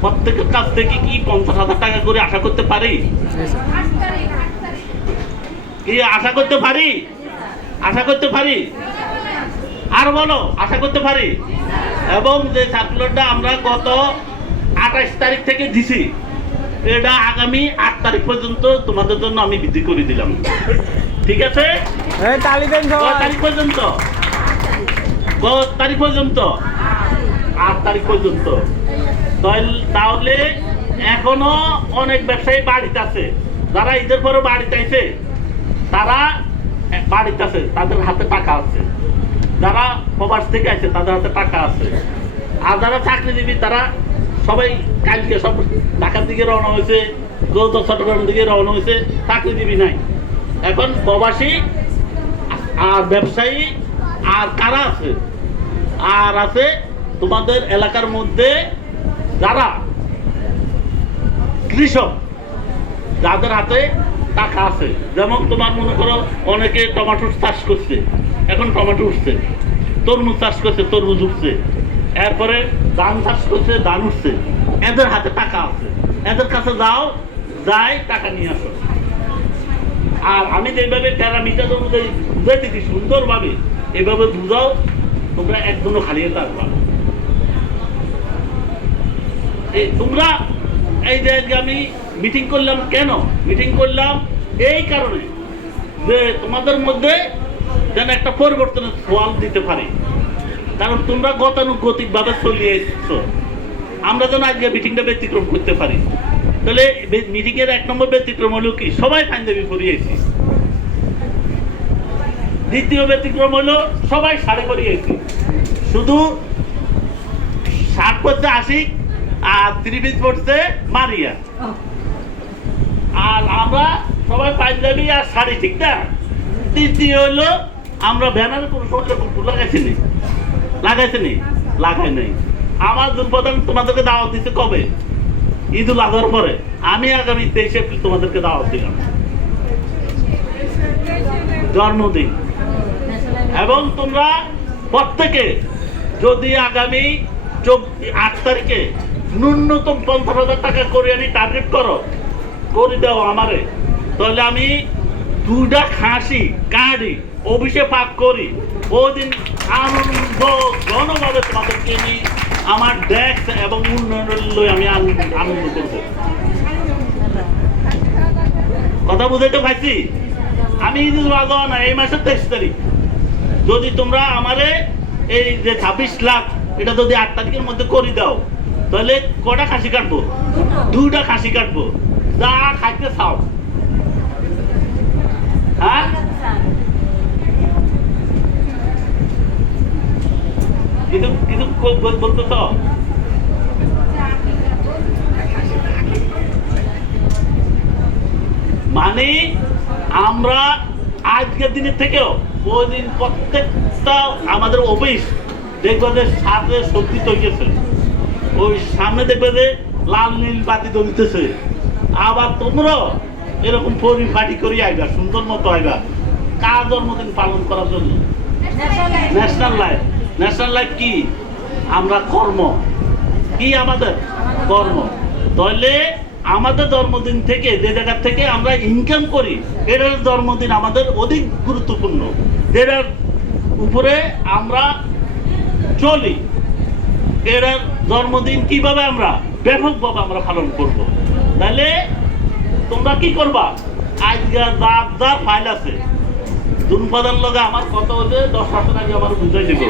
প্রত্যেকের কাছ থেকে কি 50,000 টাকা করে আশা করতে পারি? কি আশা করতে পারি? আশা করতে পারি? আর বলো, আশা করতে পারি? এবং যে সার্কুলারটা আমরা গত 28 তারিখ থেকে দিছি, এটা আগামী 8 তারিখ পর্যন্ত তোমাদের জন্য আমি বৃদ্ধি করে দিলাম। ঠিক আছে? কত তারিখ পর্যন্ত? কত তারিখ পর্যন্ত? 8 তারিখ পর্যন্ত। তাহলে এখনো অনেক ব্যবসায়ী বাড়িতে আছে, যারা ঈদের পরে বাড়িতে আছে, তারা বাড়িতে আছে, তাদের হাতে টাকা আছে। যারা প্রবাস থেকে আছে তাদের হাতে টাকা আছে, আর যারা চাকরিজীবী তারা সবাই কালকে সব ঢাকার দিকে রওনা হয়েছে, কেউ তো চট্টগ্রামের দিকে রওনা হয়েছে, চাকরিজীবী নাই। এখন প্রবাসী আর ব্যবসায়ী আর কারা আছে? আর আছে তোমাদের এলাকার মধ্যে যারা কৃষক, যাদের হাতে টাকা আছে। যেমন তোমার মনে করো অনেকে টমেটো চাষ করছে, এখন টমেটো উঠছে, তরমুজ চাষ করছে, তরমুজ উঠছে, এরপরে ধান চাষ করছে, ধান উঠছে। এদের হাতে টাকা আছে, এদের কাছে যাও, যাই টাকা নিয়ে আসো। আর আমি যেভাবে প্যারামিটার অনুযায়ী বুঝাইতে দিই সুন্দরভাবে, এভাবে বুঝাও, তোমরা একদমও খালিয়ে থাকবা। তোমরা এই যে আমি মিটিং করলাম, কেন মিটিং করলাম? এই কারণে যে তোমাদের মধ্যে যেন একটা পরিবর্তনের ফল দিতে পারি, কারণ তোমরা গতানুগতিক ভাবে চলিয়ে এসছো, আমরা যেন আজকে মিটিংটা ব্যতিক্রম করতে পারি। তাহলে মিটিং এর 1 নম্বর ব্যতিক্রম হলো কি? সবাই পাঞ্জাবি পরিয়েছি। দ্বিতীয় ব্যতিক্রম হলো সবাই শাড়ি পরিয়েছি, শুধু শার্ট পরছে আশিক আর 3 পিস পড়ছে মারিয়া, আর আমরা সবাই পাঞ্জাবি আর শাড়ি, ঠিক না? তৃতীয় হলো আমরা ব্যানারে কোনো সময় এরকম লাগাইছি নি, লাগাই নাই। আমার দুর্প্রধান তোমাদেরকে দাওয়াত দিতে কবে? ঈদুল আজহার পরে। আমি আগামী 23 এপ্রিল তোমাদেরকে দাওয়াত দিলাম, জন্মদিন। এবং তোমরা প্রত্যেকে যদি আগামী 8 তারিখে ন্যূনতম 50,000 টাকা করে আনি টার্গেট করে দাও আমারে, তাহলে আমি 2টা খাসি কাঁড়ি অফিসে পাক করি। ওই দিন আনন্দ ঘনভাবে তোমাদেরকে নিয়ে আমার ডেস্ক এবং উন্নয়নের লই আমি আনন্দ করব। কথা বুঝাইতে পারছি? আমি ঈদুল আজহা না, এই মাসের 23 তারিখ যদি তোমরা আমারে এই যে 26 লাখ এটা যদি 8 তারিখের মধ্যে করে দাও, তাহলে কটা খাসি কাটবো? 2টা খাসি কাটবো, যা খাইতে চাও। হ্যাঁ, কিছু বলতে তো মানে আমরা আজকের দিনের থেকেও ওই দিন প্রত্যেকটা আমাদের অফিস দেখবে যে সাথে সত্যি তৈরিছে, ওই সামনে দেখবে যে লাল নীল বাতি জ্বলতেছে। আবার তোমরাও এরকম পরিপাটি করে আইবা, সুন্দর মতো আইবা কার জন্মদিন পালন করার জন্য। ন্যাশনাল লাইফ কি? আমরা কর্ম, কি আমাদের কর্ম। তাহলে আমাদের জন্মদিন থেকে যে জায়গা থেকে আমরা ইনকাম করি, এটার জন্মদিন আমাদের অধিক গুরুত্বপূর্ণ, যেটার উপরে আমরা চলি। এটার জন্মদিন কিভাবে আমরা ব্যাপকভাবে আমরা পালন করব। তাহলে তোমরা কি করবা? আজকে যার ফাইল আছে দুর্পাদান লগে আমার কথা হচ্ছে 10 মাসের আগে আমার বুঝাই দেবো।